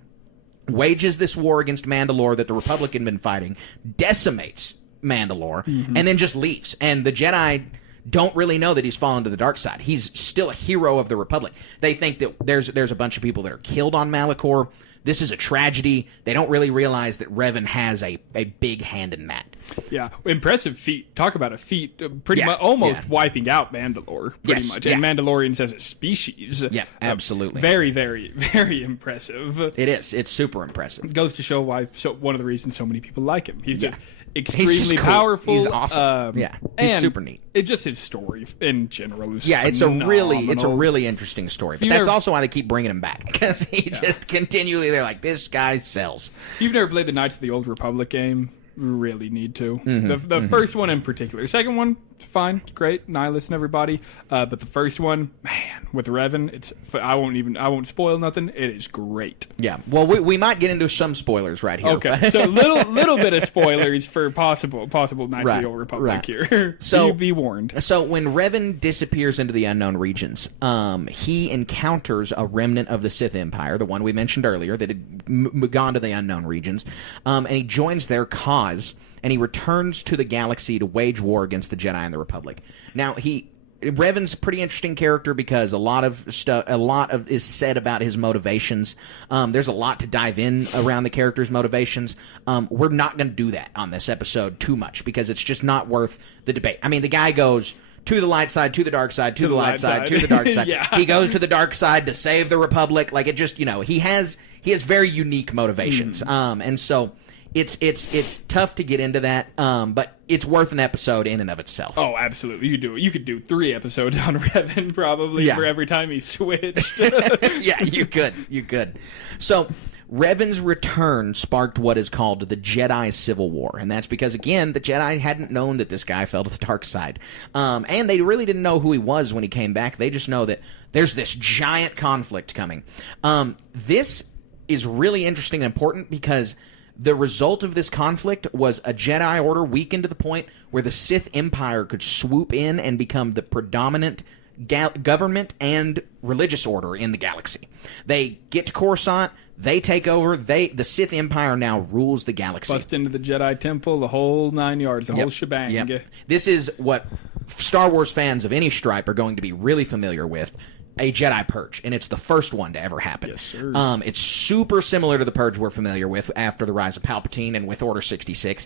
wages this war against Mandalore that the Republic had been fighting, decimates Mandalore, and then just leaves. And the Jedi don't really know that he's fallen to the dark side. He's still a hero of the Republic. They think that there's a bunch of people that are killed on Malachor. This is a tragedy. They don't really realize that Revan has a big hand in that. Yeah, impressive feat. Talk about a feat, pretty much almost wiping out Mandalore, pretty much, and Mandalorians as a species. Yeah, absolutely. Very, very, very impressive. It is. It's super impressive. It goes to show why. So one of the reasons so many people like him. He's just extremely he's just cool. powerful. He's awesome. He's super neat. It's just his story in general is it's a really interesting story. But that's also why they keep bringing him back, because he just continually, they're like, this guy sells. If you've never played the Knights of the Old Republic game, you really need to. The first one in particular. The second one, fine, great, Nihilus and everybody. But the first one, man, with Revan, I won't spoil nothing. It is great. Yeah. Well, we might get into some spoilers right here. Okay. So little bit of spoilers for possible Knights of the Old Republic here. So be warned. So when Revan disappears into the unknown regions, he encounters a remnant of the Sith Empire, the one we mentioned earlier that had gone to the unknown regions, and he joins their cause. And he returns to the galaxy to wage war against the Jedi and the Republic. Now, Revan's a pretty interesting character because a lot of is said about his motivations. There's a lot to dive in around the character's motivations. We're not going to do that on this episode too much because it's just not worth the debate. I mean, the guy goes to the light side, to the dark side, to the light side, to the dark side. He goes to the dark side to save the Republic. Like, it just, he has very unique motivations. And so it's tough to get into that, but it's worth an episode in and of itself. Oh, absolutely. You could do 3 episodes on Revan probably for every time he switched. Yeah, you could. So Revan's return sparked what is called the Jedi Civil War, and that's because, again, the Jedi hadn't known that this guy fell to the dark side. And they really didn't know who he was when he came back. They just know that there's this giant conflict coming. This is really interesting and important because the result of this conflict was a Jedi Order weakened to the point where the Sith Empire could swoop in and become the predominant government and religious order in the galaxy. They get to Coruscant, they take over, the Sith Empire now rules the galaxy. Bust into the Jedi Temple, the whole 9 yards, the whole shebang. Yep. This is what Star Wars fans of any stripe are going to be really familiar with. A Jedi Purge, and it's the first one to ever happen. Yes, sir. It's super similar to the Purge we're familiar with after the rise of Palpatine and with Order 66,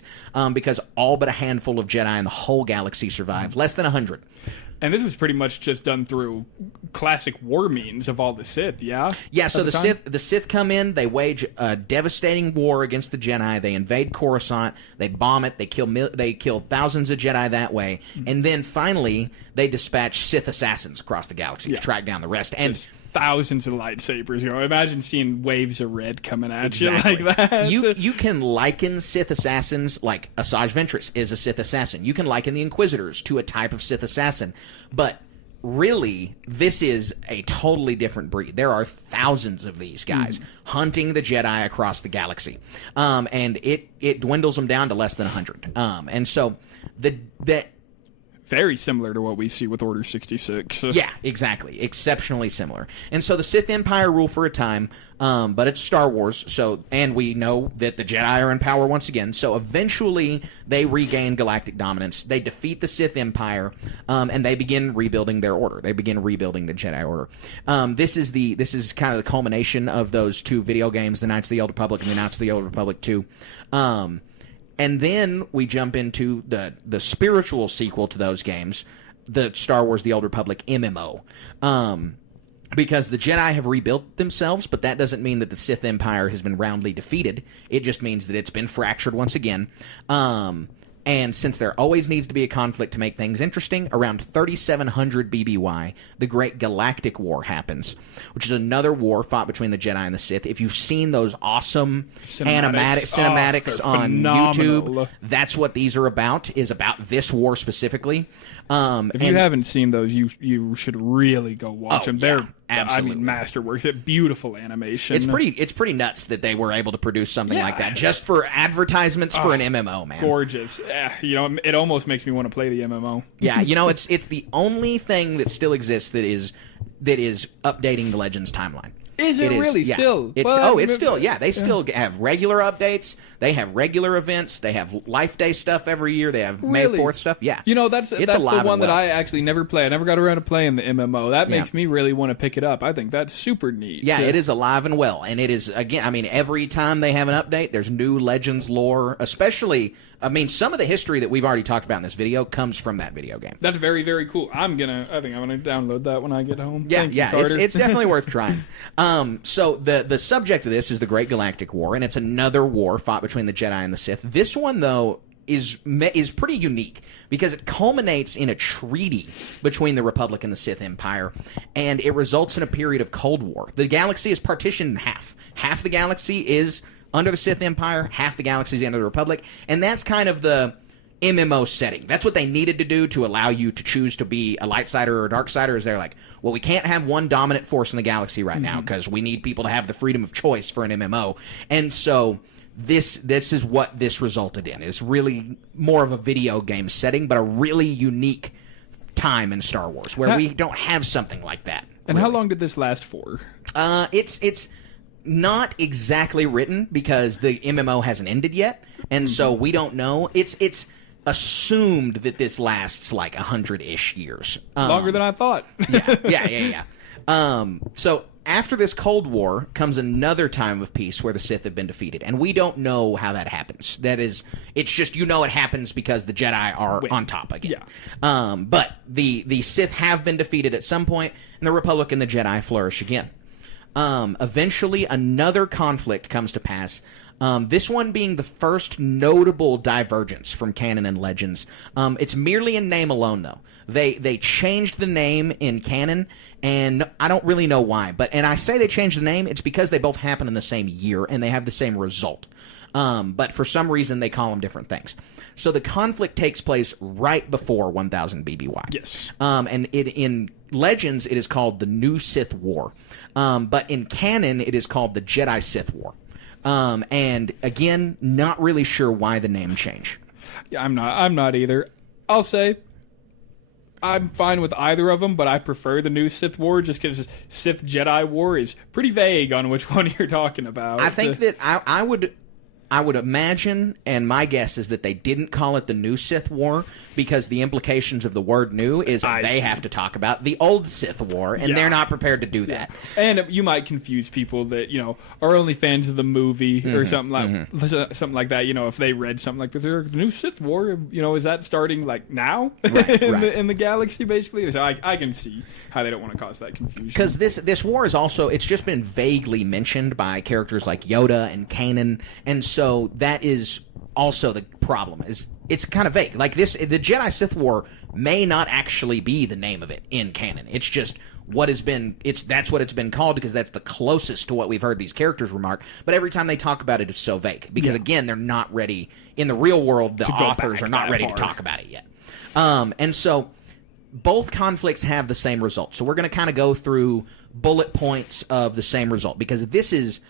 because all but a handful of Jedi in the whole galaxy survived, less than 100. And this was pretty much just done through classic war means of all the Sith, yeah? Yeah, so At the Sith come in, they wage a devastating war against the Jedi, they invade Coruscant, they bomb it, they kill thousands of Jedi that way, and then finally they dispatch Sith assassins across the galaxy to track down the rest. And just thousands of lightsabers. Imagine seeing waves of red coming at exactly. you like that. You can liken Sith assassins, like Asajj Ventress is a Sith assassin. You can liken the Inquisitors to a type of Sith assassin. But really, this is a totally different breed. There are thousands of these guys hunting the Jedi across the galaxy. And it dwindles them down to less than 100. And so that very similar to what we see with Order 66. Yeah, exactly. Exceptionally similar. And so the Sith Empire rule for a time, but it's Star Wars, and we know that the Jedi are in power once again, so eventually they regain galactic dominance. They defeat the Sith Empire, and they begin rebuilding their order. They begin rebuilding the Jedi Order. This is kind of the culmination of those two video games, the Knights of the Old Republic and the Knights of the Old Republic 2. And then we jump into the spiritual sequel to those games, the Star Wars The Old Republic MMO. Because the Jedi have rebuilt themselves, but that doesn't mean that the Sith Empire has been roundly defeated. It just means that it's been fractured once again. And since there always needs to be a conflict to make things interesting, around 3700 BBY, the Great Galactic War happens, which is another war fought between the Jedi and the Sith. If you've seen those awesome cinematics on phenomenal. YouTube, that's what these are about this war specifically. If you haven't seen those, you should really go watch them. They're absolutely masterworks. Beautiful animation. It's pretty nuts that they were able to produce something like that just for advertisements for an MMO, man. Gorgeous. It almost makes me want to play the MMO. Yeah, it's the only thing that still exists that is updating the Legends timeline. Is it really still? It's still. Yeah, they still have regular updates. They have regular events. They have Life Day stuff every year. They have May 4th stuff. Yeah. That's the one that I actually never play. I never got around to playing the MMO. That makes me really want to pick it up. I think that's super neat. Yeah, it is alive and well. And it is, again, every time they have an update, there's new Legends lore, especially, some of the history that we've already talked about in this video comes from that video game. That's very, very cool. I think I'm gonna download that when I get home. Yeah, Thank you, Carter. It's definitely worth trying. So the subject of this is the Great Galactic War, and it's another war fought between the Jedi and the Sith. This one, though, is pretty unique because it culminates in a treaty between the Republic and the Sith Empire, and it results in a period of Cold War. The galaxy is partitioned in half. Half the galaxy is under the Sith Empire, half the galaxy is under the Republic, and that's kind of the MMO setting. That's what they needed to do to allow you to choose to be a light sider or a dark sider. Is they're like, well, we can't have one dominant force in the galaxy right now because we need people to have the freedom of choice for an MMO. And so this is what this resulted in. It's really more of a video game setting, but a really unique time in Star Wars where we don't have something like that. And how long did this last for? It's not exactly written because the MMO hasn't ended yet, and so we don't know. It's assumed that this lasts like 100-ish years. Longer than I thought. Yeah. So after this Cold War comes another time of peace where the Sith have been defeated, and we don't know how that happens. It's just it happens because the Jedi are on top again. Yeah. But the Sith have been defeated at some point, and the Republic and the Jedi flourish again. Eventually, another conflict comes to pass. This one being the first notable divergence from canon and legends. It's merely in name alone, though. They changed the name in canon, and I don't really know why. And I say they changed the name, it's because they both happen in the same year, and they have the same result. But for some reason, they call them different things. So the conflict takes place right before 1000 BBY. Yes. And in Legends, it is called the New Sith War. But in canon, it is called the Jedi-Sith War. And again, not really sure why the name change. Yeah, I'm not either. I'll say I'm fine with either of them, but I prefer the New Sith War just because Sith Jedi War is pretty vague on which one you're talking about. I think that I would I would imagine, and my guess is that they didn't call it the New Sith War because the implications of the word new is they have to talk about the old Sith War, and they're not prepared to do that. And you might confuse people that, are only fans of the movie or something like that. If they read something like this, the New Sith War, is that starting like now in the galaxy, basically? So I can see how they don't want to cause that confusion. Because this war is also, it's just been vaguely mentioned by characters like Yoda and Canon, and so that is also the problem, is it's kind of vague. Like the Jedi Sith War may not actually be the name of it in canon. It's just that's what it's been called because that's the closest to what we've heard these characters remark. But every time they talk about it, it's so vague because again, they're not ready in the real world. The authors are not ready to talk about it yet. And so both conflicts have the same result. So we're going to kind of go through bullet points of the same result because this is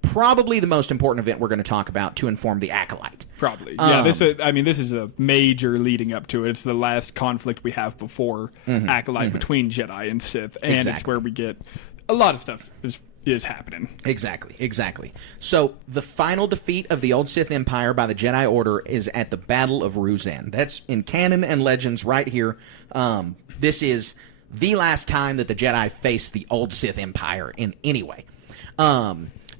probably the most important event we're going to talk about to inform the Acolyte. Probably. Yeah, this is a major leading up to it. It's the last conflict we have before Acolyte between Jedi and Sith, and it's where we get a lot of stuff is happening. Exactly. So the final defeat of the old Sith Empire by the Jedi Order is at the Battle of Ruzan. That's in canon and legends right here. This is the last time that the Jedi face the old Sith Empire in any way.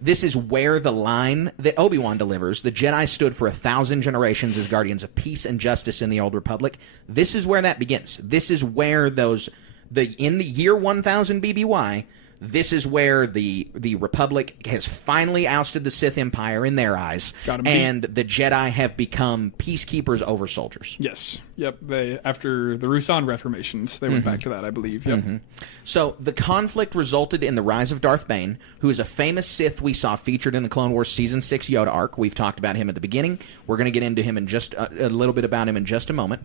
This is where the line that Obi-Wan delivers, the Jedi stood for 1,000 generations as guardians of peace and justice in the Old Republic. This is where that begins. This is where in the year 1000 BBY, this is where the Republic has finally ousted the Sith Empire in their eyes, and the Jedi have become peacekeepers over soldiers. Yes. Yep. After the Rusan reformations, they went back to that, I believe. Yep. So the conflict resulted in the rise of Darth Bane, who is a famous Sith we saw featured in the Clone Wars Season 6 Yoda arc. We've talked about him at the beginning. We're going to get into him in just a little bit about him in just a moment.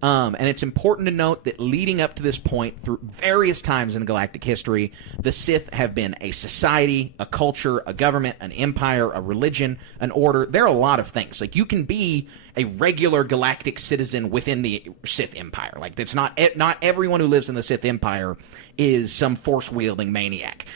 And it's important to note that leading up to this point, through various times in galactic history, the Sith have been a society, a culture, a government, an empire, a religion, an order. There are a lot of things. Like, you can be a regular galactic citizen within the Sith Empire. Like, it's not everyone who lives in the Sith Empire is some force-wielding maniac.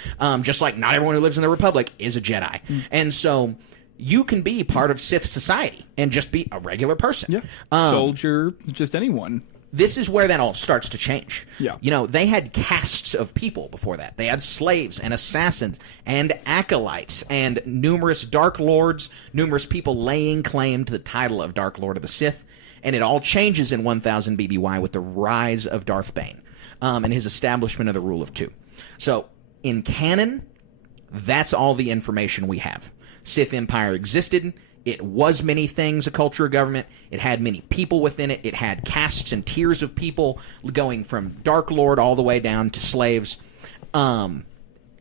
Just like not everyone who lives in the Republic is a Jedi. And so you can be part of Sith society and just be a regular person. Yeah. Soldier, just anyone. This is where that all starts to change. Yeah. They had castes of people before that. They had slaves and assassins and acolytes and numerous Dark Lords, numerous people laying claim to the title of Dark Lord of the Sith. And it all changes in 1000 BBY with the rise of Darth Bane and his establishment of the Rule of Two. So, in canon, that's all the information we have. Sith Empire existed. It was many things, a culture, a government. It had many people within it. It had castes and tiers of people going from Dark Lord all the way down to slaves. And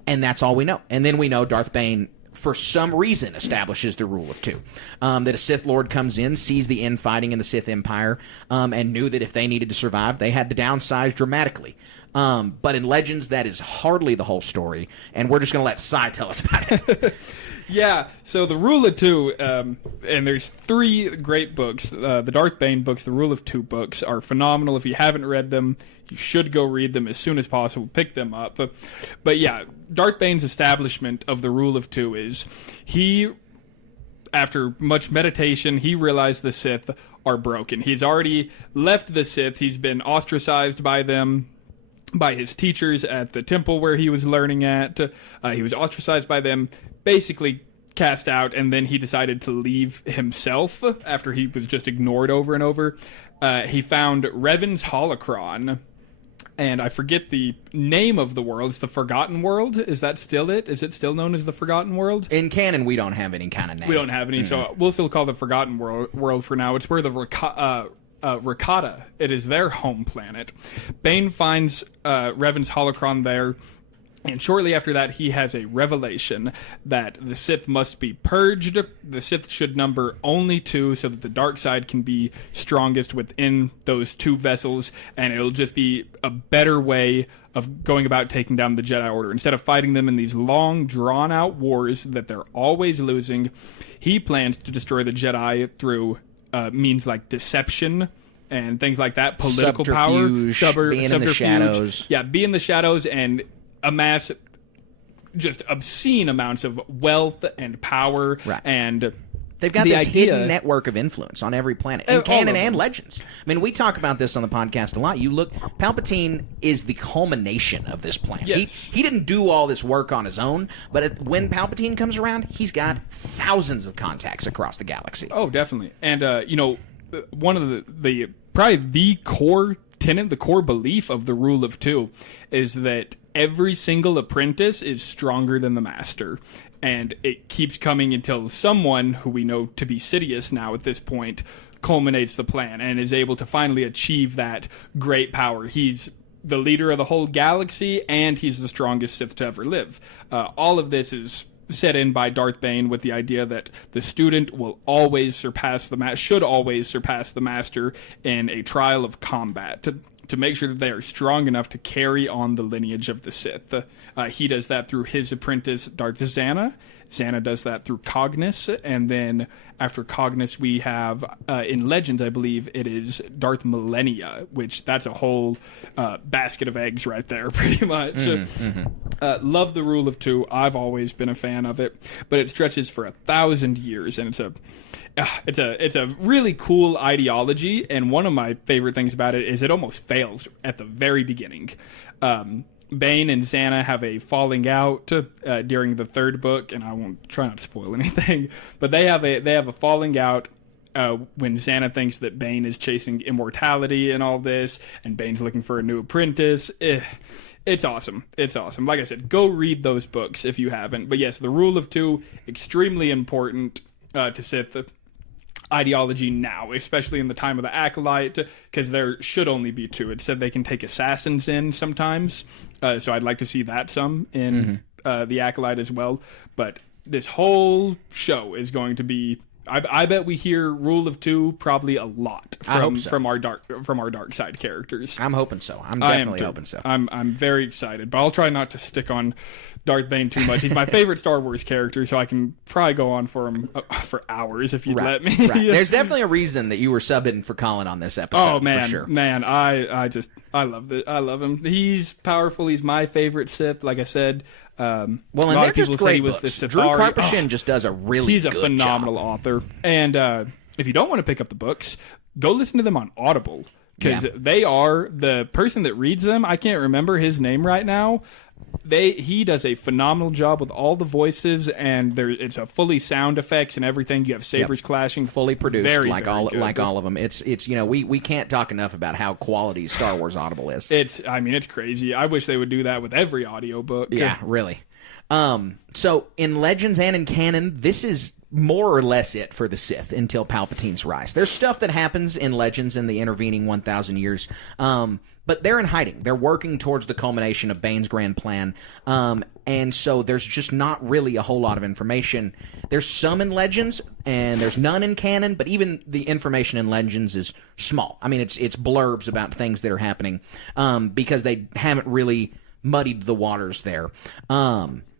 that's all we know. And then we know Darth Bane, for some reason, establishes the Rule of Two. That a Sith Lord comes in, sees the infighting in the Sith Empire, and knew that if they needed to survive, they had to downsize dramatically. But in Legends, that is hardly the whole story, and we're just going to let Sai tell us about it. Yeah, so the Rule of Two, and there's 3 great books. The Darth Bane books, the Rule of Two books, are phenomenal. If you haven't read them, you should go read them as soon as possible. Pick them up. But yeah, Darth Bane's establishment of the Rule of Two is after much meditation, he realized the Sith are broken. He's already left the Sith. He's been ostracized by them, by his teachers at the temple where he was learning at. He was ostracized by them, basically cast out, and then he decided to leave himself after he was just ignored over and over. He found Revan's holocron, and I forget the name of the world. It's the Forgotten World. Is that still it? Is it still known as the Forgotten World? In canon, we don't have any kind of name. We don't have any, so we'll still call it the Forgotten World for now. It's where the Rakata, it is their home planet. Bane finds Revan's holocron there, and shortly after that, he has a revelation that the Sith must be purged. The Sith should number only 2 so that the dark side can be strongest within those 2 vessels, and it'll just be a better way of going about taking down the Jedi Order. Instead of fighting them in these long, drawn-out wars that they're always losing, he plans to destroy the Jedi through means like deception and things like that, political power, being in the shadows. Yeah, be in the shadows and amass just obscene amounts of wealth and power. Right. And They've got this hidden network of influence on every planet, in canon and Legends. I mean, we talk about this on the podcast a lot. You look, Palpatine is the culmination of this plan. Yes. He didn't do all this work on his own, but when Palpatine comes around, he's got thousands of contacts across the galaxy. Oh, definitely. And, one of the probably the core tenet, the core belief of the Rule of Two is that every single apprentice is stronger than the master. And it keeps coming until someone, who we know to be Sidious now at this point, culminates the plan and is able to finally achieve that great power. He's the leader of the whole galaxy, and he's the strongest Sith to ever live. All of this is set in by Darth Bane with the idea that the student will always surpass should always surpass the master in a trial of combat to make sure that they are strong enough to carry on the lineage of the Sith. He does that through his apprentice, Darth Zana. Zana does that through Cognis, and then after Cognis we have, in Legends, I believe it is Darth Millennia, which that's a whole basket of eggs right there, pretty much. Love the Rule of Two. I've always been a fan of it, but it stretches for 1,000 years, and it's a really cool ideology, and one of my favorite things about it is it almost fails at the very beginning. Bane and Zana have a falling out during the third book, and I won't try not to spoil anything, but they have a falling out when Zana thinks that Bane is chasing immortality and all this, and Bane's looking for a new apprentice. It's awesome. It's awesome. Like I said, go read those books if you haven't. But yes, the Rule of Two, extremely important to Sith ideology now, especially in the time of the Acolyte, because there should only be two. It said they can take assassins in sometimes, so I'd like to see that some in the Acolyte as well. But this whole show is going to be, I bet we hear Rule of Two probably a lot from our dark side characters. I'm hoping so. I'm definitely hoping so. I'm very excited, but I'll try not to stick on Darth Bane too much. He's my favorite Star Wars character, so I can probably go on for him for hours if you'd let me. Right. There's definitely a reason that you were subbing for Colin on this episode. Oh man, for sure. Man, I love it. I love him. He's powerful. He's my favorite Sith. Like I said. Well, and they're just great books. Drew Karpyshyn just does a really he's a good phenomenal job. author. And if you don't want to pick up the books, go listen to them on Audible, because they are, the person that reads them, I can't remember his name right now. He does a phenomenal job with all the voices, and it's a fully sound effects and everything. You have sabers clashing, fully produced, very, like very all of them. It's we can't talk enough about how quality Star Wars Audible is. It's crazy. I wish they would do that with every audiobook. Yeah, really. So in Legends and in canon, this is more or less it for the Sith until Palpatine's rise. There's stuff that happens in Legends in the intervening 1,000 years, but they're in hiding. They're working towards the culmination of Bane's grand plan, and so there's just not really a whole lot of information. There's some in Legends, and there's none in canon, but even the information in Legends is small. I mean, it's blurbs about things that are happening, because they haven't really muddied the waters there.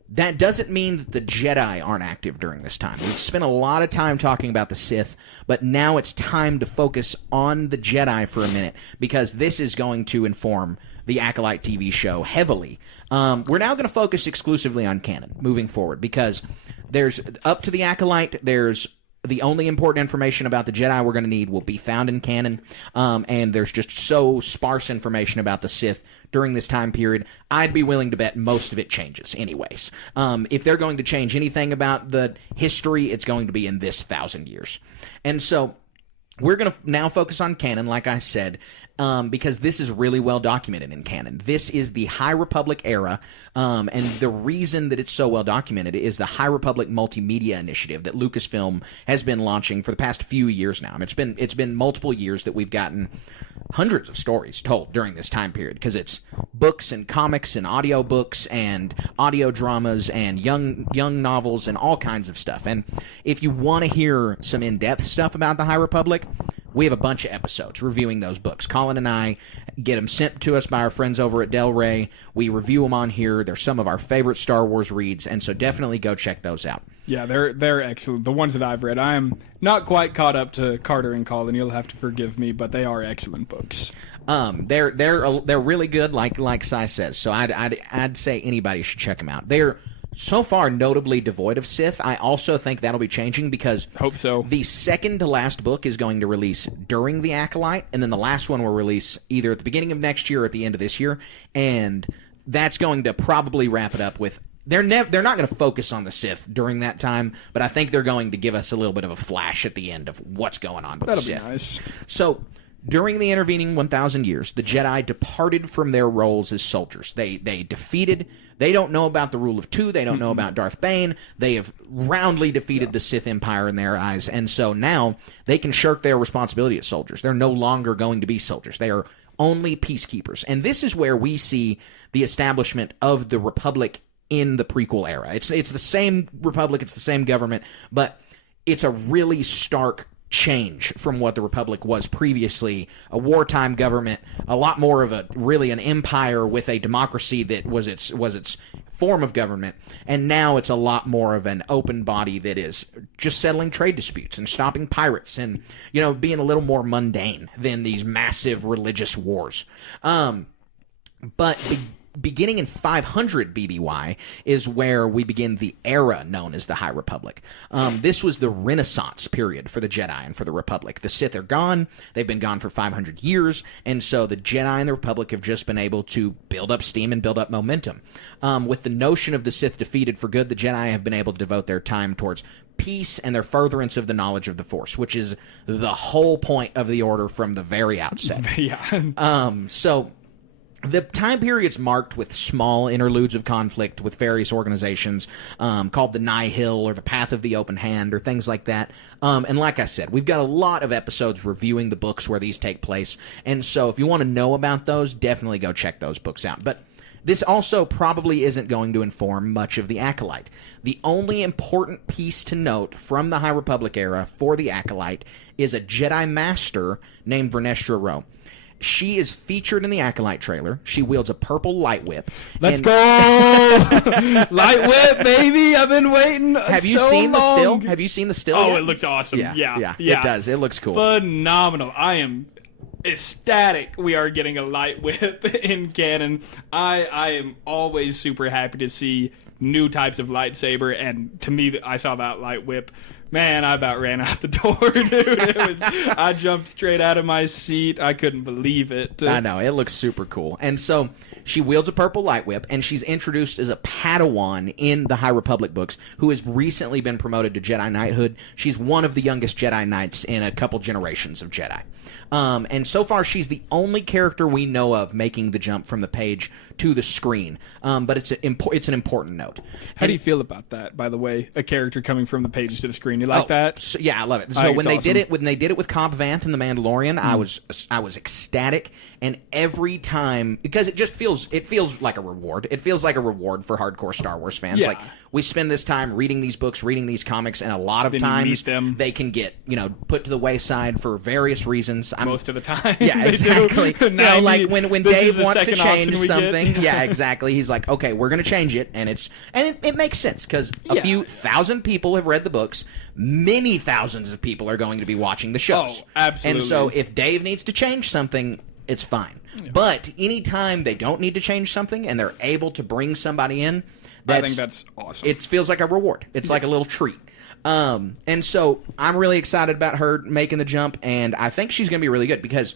That doesn't mean that the Jedi aren't active during this time. We've spent a lot of time talking about the Sith, but now it's time to focus on the Jedi for a minute, because this is going to inform the Acolyte TV show heavily. We're now going to focus exclusively on canon moving forward, because there's up to the Acolyte, there's the only important information about the Jedi we're going to need will be found in canon, and there's just so sparse information about the Sith during this time period, I'd be willing to bet most of it changes anyways. If they're going to change anything about the history, it's going to be in this 1,000 years. And so we're going to now focus on canon, like I said, because this is really well documented in canon. This is the High Republic era, and the reason that it's so well documented is the High Republic Multimedia Initiative that Lucasfilm has been launching for the past few years now. I mean, it's been multiple years that we've gotten hundreds of stories told during this time period, because it's books and comics and audio books and audio dramas and young novels and all kinds of stuff. And if you want to hear some in-depth stuff about the High Republic, we have a bunch of episodes reviewing those books. Colin and I get them sent to us by our friends over at Del Rey. We review them on here. They're some of our favorite Star Wars reads, and so definitely go check those out. Yeah, they're excellent. The ones that I've read, I am not quite caught up to Carter and Colin. You'll have to forgive me, but they are excellent books. They're really good, like Si says. So I'd say anybody should check them out. They're so far notably devoid of Sith. I also think that'll be changing because Hope so. the second to last book is going to release during the Acolyte, and then the last one will release either at the beginning of next year or at the end of this year, and that's going to probably wrap it up with... They're not going to focus on the Sith during that time, but I think they're going to give us a little bit of a flash at the end of what's going on with the Sith. That'll be nice. So, during the intervening 1,000 years, the Jedi departed from their roles as soldiers. They defeated... They don't know about the Rule of Two. They don't know about Darth Bane. They have roundly defeated the Sith Empire in their eyes, and so now they can shirk their responsibility as soldiers. They're no longer going to be soldiers. They are only peacekeepers. And this is where we see the establishment of the Republic in the prequel era. It's the same Republic, it's the same government, but it's a really stark change from what the Republic was previously, a wartime government, a lot more of an empire with a democracy that was its form of government, and now it's a lot more of an open body that is just settling trade disputes and stopping pirates and, being a little more mundane than these massive religious wars. But beginning in 500 BBY is where we begin the era known as the High Republic. This was the Renaissance period for the Jedi and for the Republic. The Sith are gone. They've been gone for 500 years, and so the Jedi and the Republic have just been able to build up steam and build up momentum. With the notion of the Sith defeated for good, the Jedi have been able to devote their time towards peace and their furtherance of the knowledge of the Force, which is the whole point of the Order from the very outset. Yeah. So... The time period's marked with small interludes of conflict with various organizations called the Nihil or the Path of the Open Hand or things like that. And like I said, we've got a lot of episodes reviewing the books where these take place. And so if you want to know about those, definitely go check those books out. But this also probably isn't going to inform much of the Acolyte. The only important piece to note from the High Republic era for the Acolyte is a Jedi Master named Vernestra Rwoh. She is featured in the Acolyte trailer. She wields a purple light whip. Let's go! Light whip, baby! I've been waiting Have you so seen long. the still? Have you seen the still Oh, yet? it looks awesome. Yeah. It does. It looks cool. Phenomenal. I am ecstatic we are getting a light whip in canon. I am always super happy to see new types of lightsaber, and to me, I saw that light whip. Man, I about ran out the door, dude. I jumped straight out of my seat. I couldn't believe it. I know. It looks super cool. And so she wields a purple light whip, and she's introduced as a Padawan in the High Republic books, who has recently been promoted to Jedi Knighthood. She's one of the youngest Jedi Knights in a couple generations of Jedi. And so far, she's the only character we know of making the jump from the page to the screen. But it's an important note. How do you feel about that, by the way? A character coming from the pages to the screen. You like that? So, yeah, I love it. So when they did it with Cobb Vanth and the Mandalorian, I was ecstatic. And every time, because it feels like a reward. It feels like a reward for hardcore Star Wars fans. Yeah. Like, we spend this time reading these books, reading these comics, and a lot of times they can get put to the wayside for various reasons. Most of the time. Yeah, exactly. Like when Dave wants to change something. Yeah, exactly. He's like, okay, we're going to change it, and it makes sense because a few thousand people have read the books. Many thousands of people are going to be watching the shows. Oh, absolutely. And so if Dave needs to change something, it's fine. Yeah. But anytime they don't need to change something and they're able to bring somebody in, I think that's awesome. It feels like a reward. It's like a little treat. And so I'm really excited about her making the jump, and I think she's going to be really good because,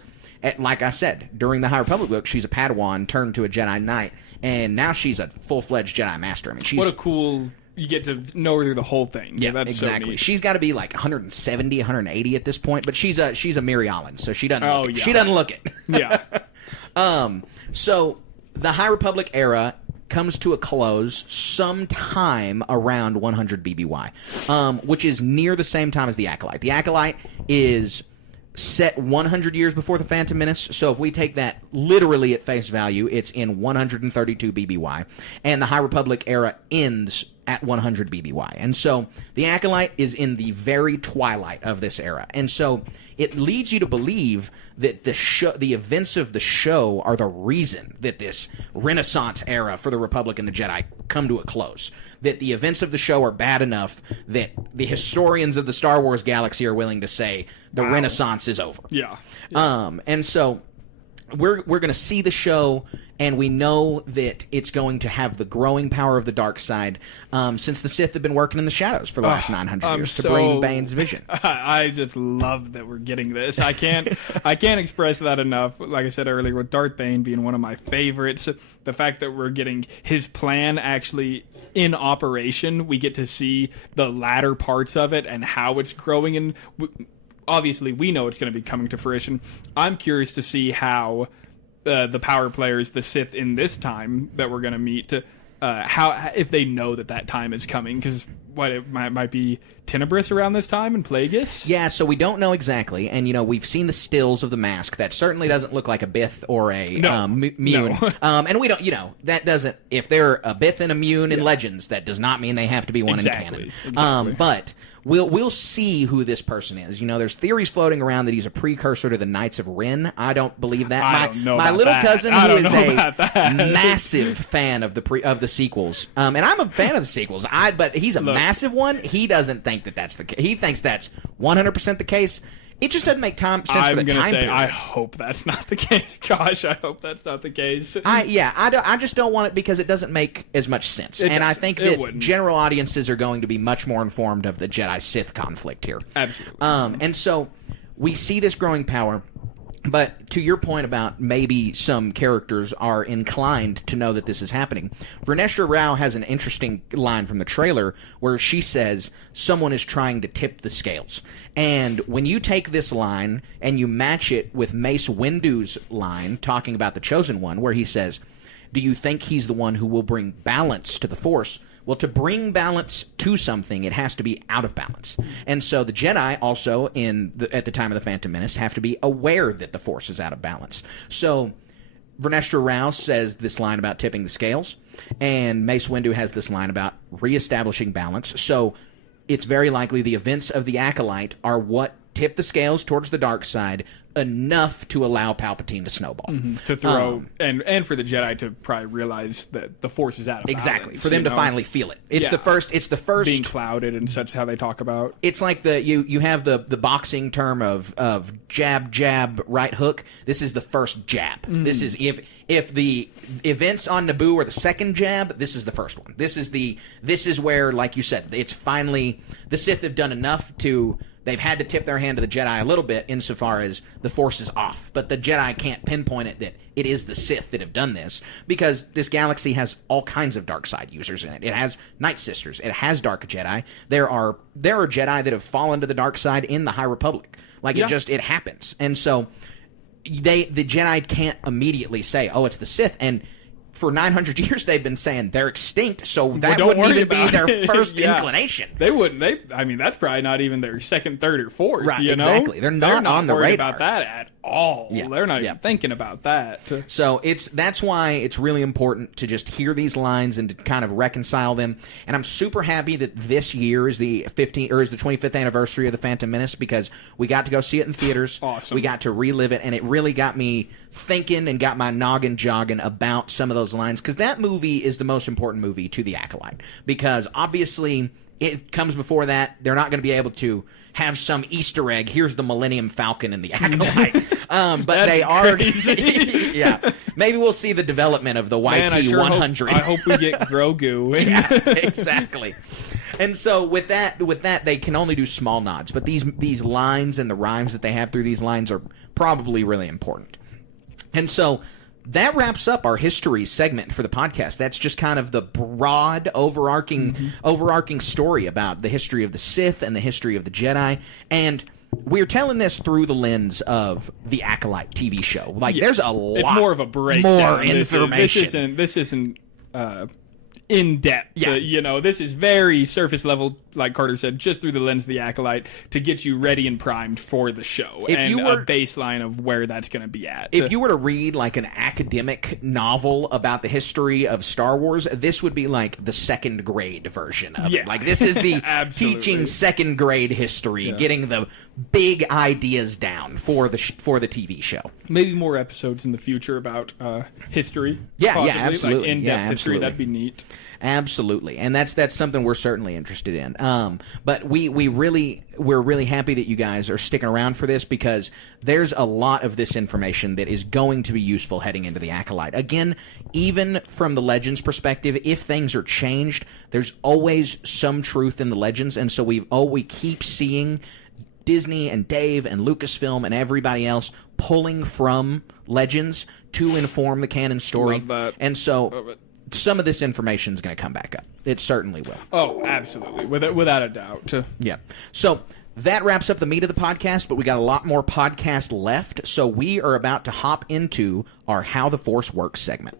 like I said, during the High Republic book, she's a Padawan turned to a Jedi Knight, and now she's a full-fledged Jedi Master. I mean, she's... What a cool... You get to know her through the whole thing. Yeah, that's exactly. So neat. She's got to be like 170, 180 at this point, but she's a Mary Allen, so she doesn't look it. Yeah. She doesn't look it. Yeah. So the High Republic era comes to a close sometime around 100 BBY, which is near the same time as the Acolyte. The Acolyte is set 100 years before the Phantom Menace, so if we take that literally at face value, it's in 132 BBY, and the High Republic era ends at 100 BBY. And so the Acolyte is in the very twilight of this era. And so it leads you to believe that the events of the show are the reason that this Renaissance era for the Republic and the Jedi come to a close. That the events of the show are bad enough that the historians of the Star Wars galaxy are willing to say the Renaissance is over. Yeah. And so we're going to see the show, and we know that it's going to have the growing power of the dark side, since the Sith have been working in the shadows for the last 900 years to bring Bane's vision. I just love that we're getting this. I can't express that enough. Like I said earlier, with Darth Bane being one of my favorites, the fact that we're getting his plan actually in operation, we get to see the latter parts of it and how it's growing. And obviously, we know it's going to be coming to fruition. I'm curious to see how the power players, the Sith in this time that we're going to meet, how if they know that time is coming, because it might be Tenebris around this time and Plagueis. Yeah, so we don't know exactly, and we've seen the stills of the mask. That certainly doesn't look like a Bith or a Mune. No. And we don't, that doesn't. If they're a Bith and a Mune in Legends, that does not mean they have to be one in canon. Exactly. But we'll see who this person is. There's theories floating around that he's a precursor to the Knights of Ren. I don't believe that. I don't know my about little that. cousin, I who don't is know a about that. massive fan of the sequels, and I'm a fan of the sequels. But he's a massive one. He doesn't think that's the case. He thinks that's 100% the case. It just doesn't make sense for the time period. I hope that's not the case. Gosh, I hope that's not the case. I just don't want it because it doesn't make as much sense. I think that general audiences are going to be much more informed of the Jedi-Sith conflict here. Absolutely. And so we see this growing power. But to your point about maybe some characters are inclined to know that this is happening, Vernestra Rao has an interesting line from the trailer where she says someone is trying to tip the scales. And when you take this line and you match it with Mace Windu's line talking about the Chosen One, where he says, do you think he's the one who will bring balance to the Force? Well, to bring balance to something, it has to be out of balance. And so the Jedi also, at the time of the Phantom Menace, have to be aware that the Force is out of balance. So Vernestra Rao says this line about tipping the scales, and Mace Windu has this line about reestablishing balance. So it's very likely the events of the Acolyte are what tip the scales towards the dark side enough to allow Palpatine to snowball. To throw, and for the Jedi to probably realize that the Force is out of balance, for them to finally feel it. It's the first being clouded, and such how they talk about. It's like you have the boxing term of jab, jab, right hook. This is the first jab. This is if the events on Naboo are the second jab, this is the first one. This is where, like you said, it's finally the Sith have done enough to. They've had to tip their hand to the Jedi a little bit insofar as the Force is off. But the Jedi can't pinpoint it that it is the Sith that have done this, because this galaxy has all kinds of dark side users in it. It has Night Sisters. It has Dark Jedi. There are Jedi that have fallen to the dark side in the High Republic. It happens. And so the Jedi can't immediately say, oh, it's the Sith. And for 900 years, they've been saying they're extinct, so that wouldn't even be their first inclination. They wouldn't. That's probably not even their second, third, or fourth. Right, exactly. They're not on the worried radar about that at all. Yeah. They're not even thinking about that. So that's why it's really important to just hear these lines and to kind of reconcile them. And I'm super happy that this year is the 25th anniversary of the Phantom Menace, because we got to go see it in theaters. Awesome. We got to relive it, and it really got me thinking and got my noggin jogging about some of those lines, because that movie is the most important movie to the Acolyte, because obviously it comes before that. They're not going to be able to have some Easter egg. Here's the Millennium Falcon and the Acolyte. But they are. Yeah. Maybe we'll see the development of the YT-100. I hope we get Grogu. Yeah, exactly. And so with that, they can only do small nods. But these lines and the rhymes that they have through these lines are probably really important. And so that wraps up our history segment for the podcast. That's just kind of the broad, overarching story about the history of the Sith and the history of the Jedi. And we're telling this through the lens of the Acolyte TV show. There's a lot. It's more of a breakdown. More information. This isn't in depth. Yeah. This is very surface level, like Carter said, just through the lens of the Acolyte to get you ready and primed for the show, a baseline of where that's going to be at. If you were to read like an academic novel about the history of Star Wars, this would be like the second grade version of it. Like, this is the teaching second grade history, getting the big ideas down for the TV show. Maybe more episodes in the future about history. Yeah, absolutely. Like in-depth history, that'd be neat. Absolutely, and that's something we're certainly interested in. But we're really happy that you guys are sticking around for this, because there's a lot of this information that is going to be useful heading into the Acolyte. Again, even from the Legends perspective, if things are changed, there's always some truth in the Legends, and so we keep seeing Disney and Dave and Lucasfilm and everybody else pulling from Legends to inform the canon story. Love that. And so some of this information is going to come back up. It certainly will. Oh, absolutely. Without a doubt. Yeah. So that wraps up the meat of the podcast, but we got a lot more podcast left. So we are about to hop into our How the Force Works segment.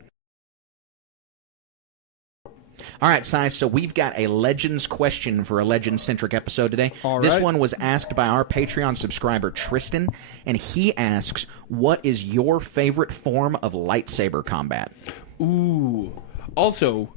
All right, Si, so we've got a Legends question for a Legends-centric episode today. All This right. one was asked by our Patreon subscriber, Tristan, and he asks, what is your favorite form of lightsaber combat? Ooh. Also,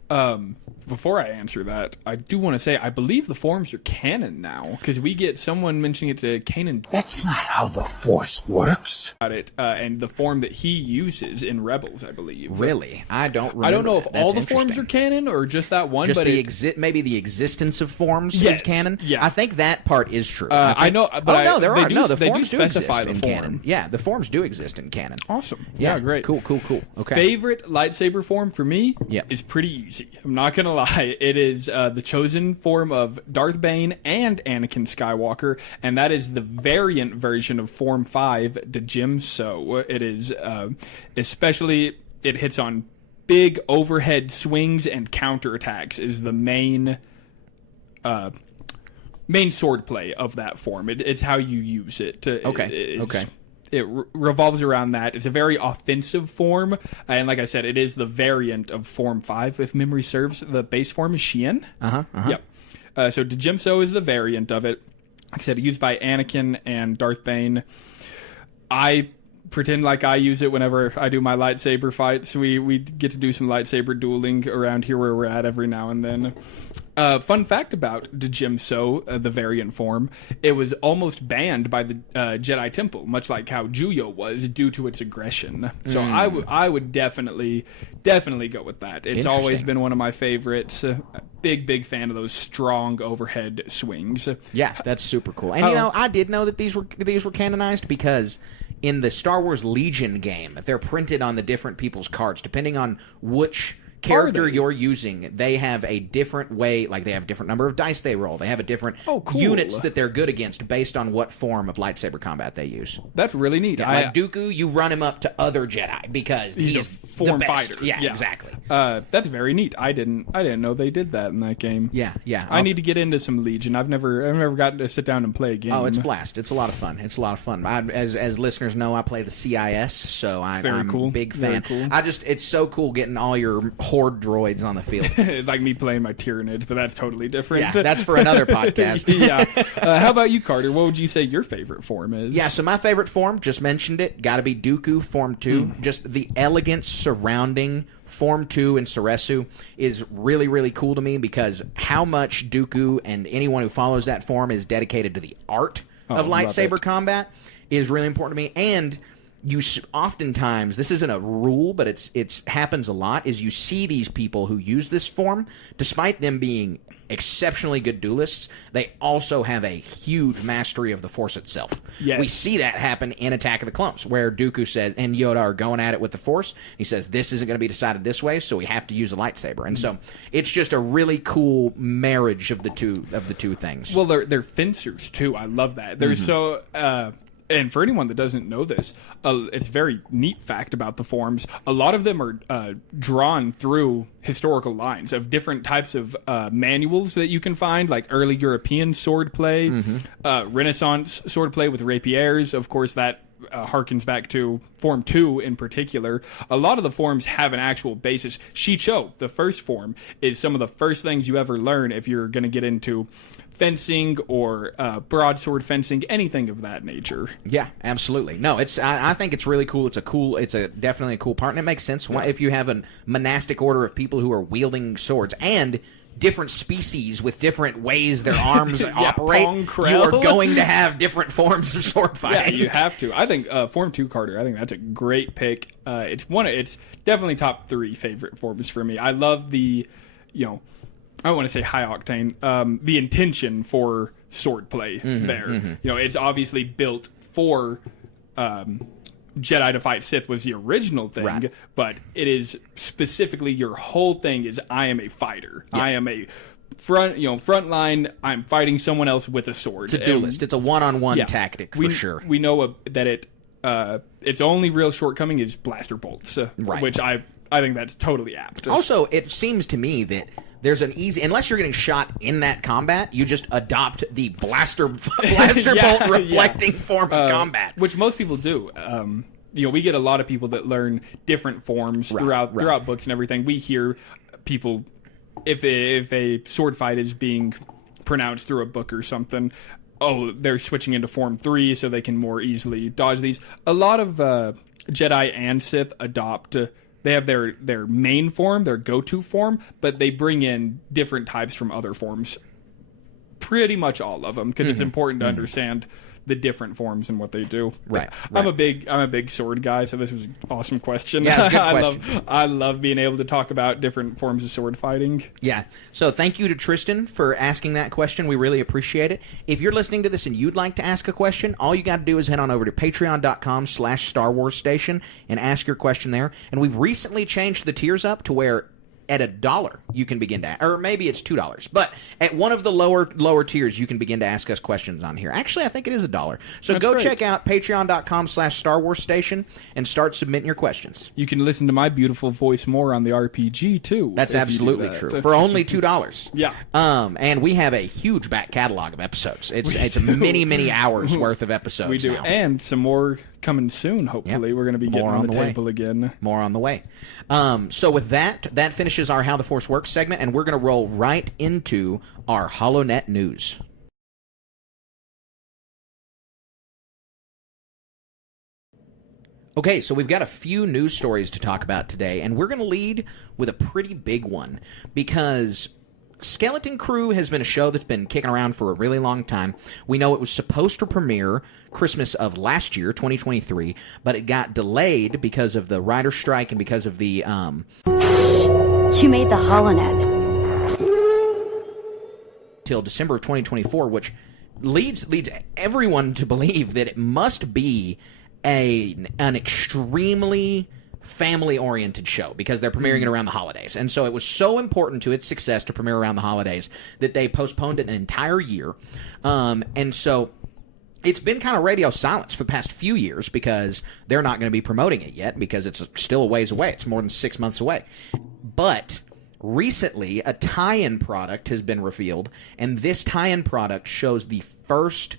before I answer that, I do want to say I believe the forms are canon now, because we get someone mentioning it to Canon That's not how the Force works. about it, and the form that he uses in Rebels, I believe. Really? I don't remember. I don't know if that. all That's the forms interesting. are canon or just that one, Just but maybe the existence of forms Yes, is canon. yeah. I think that part is true. I know, but no, there they are. do- No, the they do forms do specify exist the in form. canon. Yeah, the forms do exist in canon. awesome. Yeah, great. Cool. Okay. Favorite lightsaber form for me Yeah. is pretty easy. I'm not going to lie. It is the chosen form of Darth Bane and Anakin Skywalker, and that is the variant version of Form 5, Djim So. It is especially, it hits on big overhead swings and counterattacks is the main swordplay of that form. It's how you use it. Okay. It revolves around that. It's a very offensive form, and like I said, it is the variant of Form 5, if memory serves. The base form is Xi'an. Yep. So Djim So is the variant of it. Like I said, used by Anakin and Darth Bane. I pretend like I use it whenever I do my lightsaber fights. We get to do some lightsaber dueling around here where we're at every now and then. Fun fact about Djim So, the variant form, it was almost banned by the Jedi Temple, much like how Juyo was, due to its aggression. So I would definitely go with that. It's always Interesting. been one of my favorites. Big fan of those strong overhead swings. Yeah, that's super cool. And I did know that these were canonized, because in the Star Wars Legion game, they're printed on the different people's cards depending on which character you're using. They have a different way, like they have a different number of dice they roll. They have a different cool. units that they're good against based on what form of lightsaber combat they use. That's really neat. Like Dooku, you run him up to other Jedi because He's a he's form the best. fighter. Yeah, Yeah. exactly. That's very neat. I didn't know they did that in that game. Yeah. I need to get into some Legion. I've never gotten to sit down and play a game. Oh, it's a blast. It's a lot of fun. As listeners know, I play the CIS, so I'm cool. a big Very fan. cool. It's so cool getting all your horde droids on the field. It's like me playing my Tyranid, but that's totally different. Yeah, that's for another podcast. Yeah. How about you, Carter? What would you say your favorite form is? Yeah, so my favorite form, just mentioned it, got to be Dooku Form 2. Just the elegance surrounding Form 2 and Ceresu is really, really cool to me, because how much Dooku and anyone who follows that form is dedicated to the art of love lightsaber it. combat is really important to me. And oftentimes, this isn't a rule, but it's happens a lot, is you see these people who use this form, despite them being exceptionally good duelists, they also have a huge mastery of the Force itself. Yes. We see that happen in Attack of the Clones, where Dooku says, and Yoda are going at it with the Force. He says, this isn't going to be decided this way, so we have to use a lightsaber. And so it's just a really cool marriage of the two things. Well, they're fencers too. I love that. They're so. And for anyone that doesn't know this, it's a very neat fact about the forms. A lot of them are drawn through historical lines of different types of manuals that you can find, like early European swordplay, Renaissance swordplay with rapiers. Of course, that harkens back to Form 2 in particular. A lot of the forms have an actual basis. Shicho, the first form, is some of the first things you ever learn if you're going to get into fencing or broadsword fencing, anything of that nature. Yeah, absolutely. No, I think it's really cool. It's definitely a cool part, and it makes sense. Why, if you have a monastic order of people who are wielding swords and different species with different ways their arms operate, Pong you Krell. are going to have different forms of sword Yeah, fighting. you have to. I think Form 2, Carter, I think that's a great pick. It's definitely top 3 favorite forms for me. I love the I don't want to say high octane, the intention for swordplay there. It's obviously built for Jedi to fight Sith was the original thing, Right. but it is specifically your whole thing is I am a fighter. I am a front line. I'm fighting someone else with a sword. It's a duelist. It's a one-on-one tactic for sure. We know that its only real shortcoming is blaster bolts, Right. which I think that's totally apt. Also, it seems to me that there's an easy, unless you're getting shot in that combat, you just adopt the blaster bolt reflecting form of combat, which most people do. We get a lot of people that learn different forms throughout books and everything. We hear people, if a sword fight is being pronounced through a book or something, they're switching into form 3 so they can more easily dodge these. A lot of Jedi and Sith adopt. They have their main form, their go-to form, but they bring in different types from other forms. Pretty much all of them, because it's important to understand the different forms and what they do. Right. I'm a big sword guy, so this was an awesome question. Yeah, it's a good question. I love being able to talk about different forms of sword fighting. Yeah. So thank you to Tristan for asking that question. We really appreciate it. If you're listening to this and you'd like to ask a question, all you got to do is head on over to patreon.com/Star Wars Station and ask your question there. And we've recently changed the tiers up to where at $1 you can begin to, or maybe it's $2, but at one of the lower tiers you can begin to ask us questions on here. Actually, I think it is $1. So go check out patreon.com/Star Wars Station and start submitting your questions. You can listen to my beautiful voice more on the RPG too. That's absolutely true. For only $2. Yeah. And we have a huge back catalog of episodes. It's many hours worth of episodes. We do, now. And some more coming soon. Hopefully, Yep. we're going to be getting More on the way. table again. More on the way. So with that finishes our How the Force Works segment, and we're going to roll right into our HoloNet news. Okay, so we've got a few news stories to talk about today, and we're going to lead with a pretty big one, because Skeleton Crew has been a show that's been kicking around for a really long time. We know it was supposed to premiere Christmas of last year, 2023, but it got delayed because of the writer's strike and because of the You made the HoloNet. till December of 2024, which leads everyone to believe that it must be an extremely family-oriented show, because they're premiering it around the holidays. And so it was so important to its success to premiere around the holidays that they postponed it an entire year. And so it's been kind of radio silence for the past few years, because they're not going to be promoting it yet, because it's still a ways away. It's more than 6 months away. But recently, a tie-in product has been revealed, and this tie-in product shows the first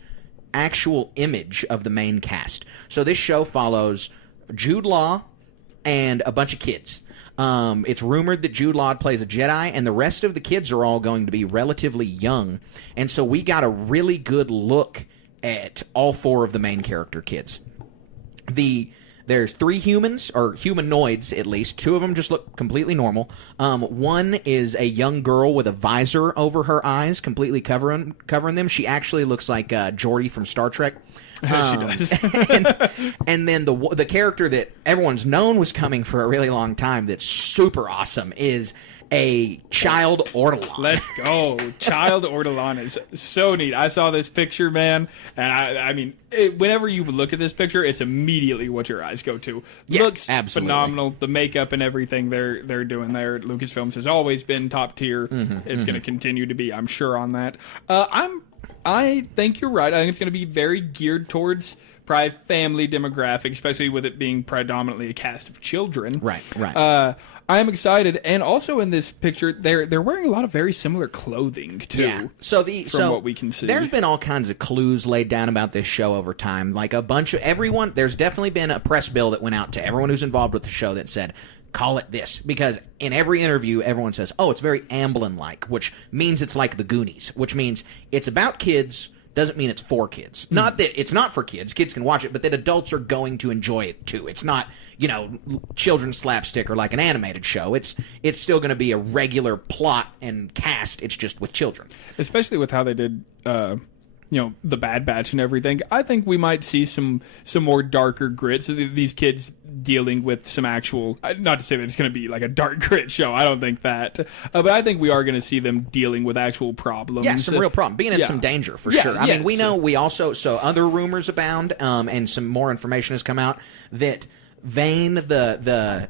actual image of the main cast. So this show follows Jude Law and a bunch of kids. It's rumored that Jude Law plays a Jedi, and the rest of the kids are all going to be relatively young. And so we got a really good look at all 4 of the main character kids. There's 3 humans, or humanoids at least. 2 of them just look completely normal. One is a young girl with a visor over her eyes, completely covering them. She actually looks like Geordi from Star Trek. She does. and then the character that everyone's known was coming for a really long time that's super awesome is a child Ortolan. Let's go. Child Ortolan is so neat. I saw this picture, man, and I mean, whenever you look at this picture, it's immediately what your eyes go to. Yeah, Looks absolutely phenomenal. The makeup and everything they're doing there at Lucasfilms has always been top tier. It's going to continue to be, I'm sure, on that. I think you're right. I think it's going to be very geared towards probably family demographic, especially with it being predominantly a cast of children. Right. I am excited, and also in this picture, they're wearing a lot of very similar clothing too. Yeah. So from what we can see, there's been all kinds of clues laid down about this show over time. Like a bunch of everyone. There's definitely been a press bill that went out to everyone who's involved with the show that said, call it this, because in every interview everyone says, oh, it's very Amblin-like, which means it's like the Goonies, which means it's about kids. Doesn't mean it's for kids. Not that it's not for kids. Kids can watch it, but that adults are going to enjoy it too. It's not, children's slapstick or like an animated show. It's still going to be a regular plot and cast. It's just with children. Especially with how they did, the Bad Batch and everything, I think we might see some more darker grit. So these kids dealing with some actual, not to say that it's going to be like a dark grit show, I don't think that, but I think we are going to see them dealing with actual problems. Yeah, some real problem, being in some danger for sure. I mean, we know, so other rumors abound, and some more information has come out that Vane, the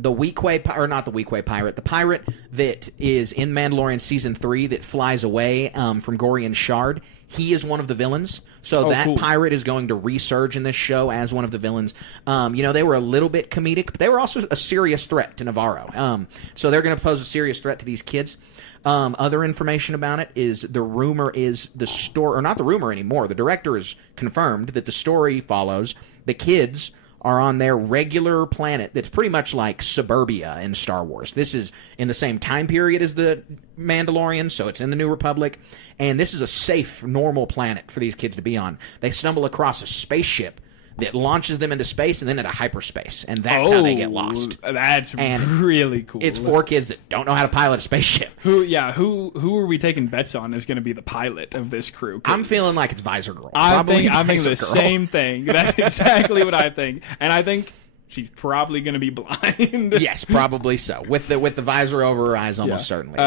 Weequay, or not the Weequay pirate, the pirate that is in Mandalorian Season 3 that flies away from Gorian Shard, he is one of the villains. So that pirate is going to resurge in this show as one of the villains. They were a little bit comedic, but they were also a serious threat to Navarro. So they're going to pose a serious threat to these kids. Other information about it is the rumor is the story, or not the rumor anymore, the director has confirmed that the story follows the kids are on their regular planet that's pretty much like suburbia in Star Wars. This is in the same time period as the Mandalorian, so it's in the New Republic, and this is a safe, normal planet for these kids to be on. They stumble across a spaceship that launches them into space and then into hyperspace, and that's how they get lost. That's really cool. It's 4 kids that don't know how to pilot a spaceship. Who are we taking bets on is going to be the pilot of this crew? I'm feeling like it's Visor Girl. I'm thinking the same thing. That's exactly what I think, and I think she's probably going to be blind. Yes, probably so. With the visor over her eyes, almost certainly.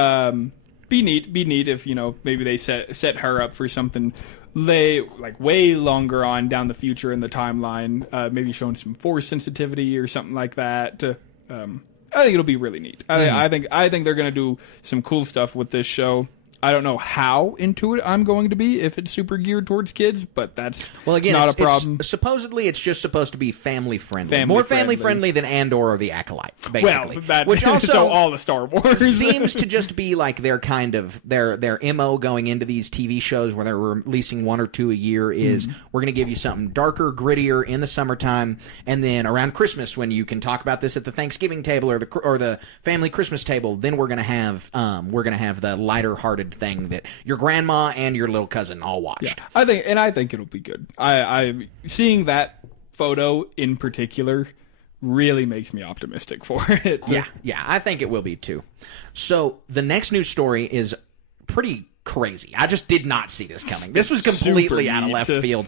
Be neat if maybe they set her up for something way longer on down the future in the timeline, maybe showing some force sensitivity or something like that. I think it'll be really neat. I think they're going to do some cool stuff with this show. I don't know how into it I'm going to be if it's super geared towards kids, but that's not a problem. Supposedly, it's just supposed to be family friendly. More family friendly than Andor or the Acolyte, basically. Well, which also so all the Star Wars seems to just be like their kind of their MO going into these TV shows where they're releasing 1 or 2 a year is we're going to give you something darker, grittier in the summertime, and then around Christmas when you can talk about this at the Thanksgiving table or the family Christmas table, then we're going to have the lighter hearted thing that your grandma and your little cousin all watched. Yeah, I think it'll be good. I seeing that photo in particular really makes me optimistic for it. Yeah, I think it will be too. So the next news story is pretty crazy. I just did not see this coming. This was completely out of left field.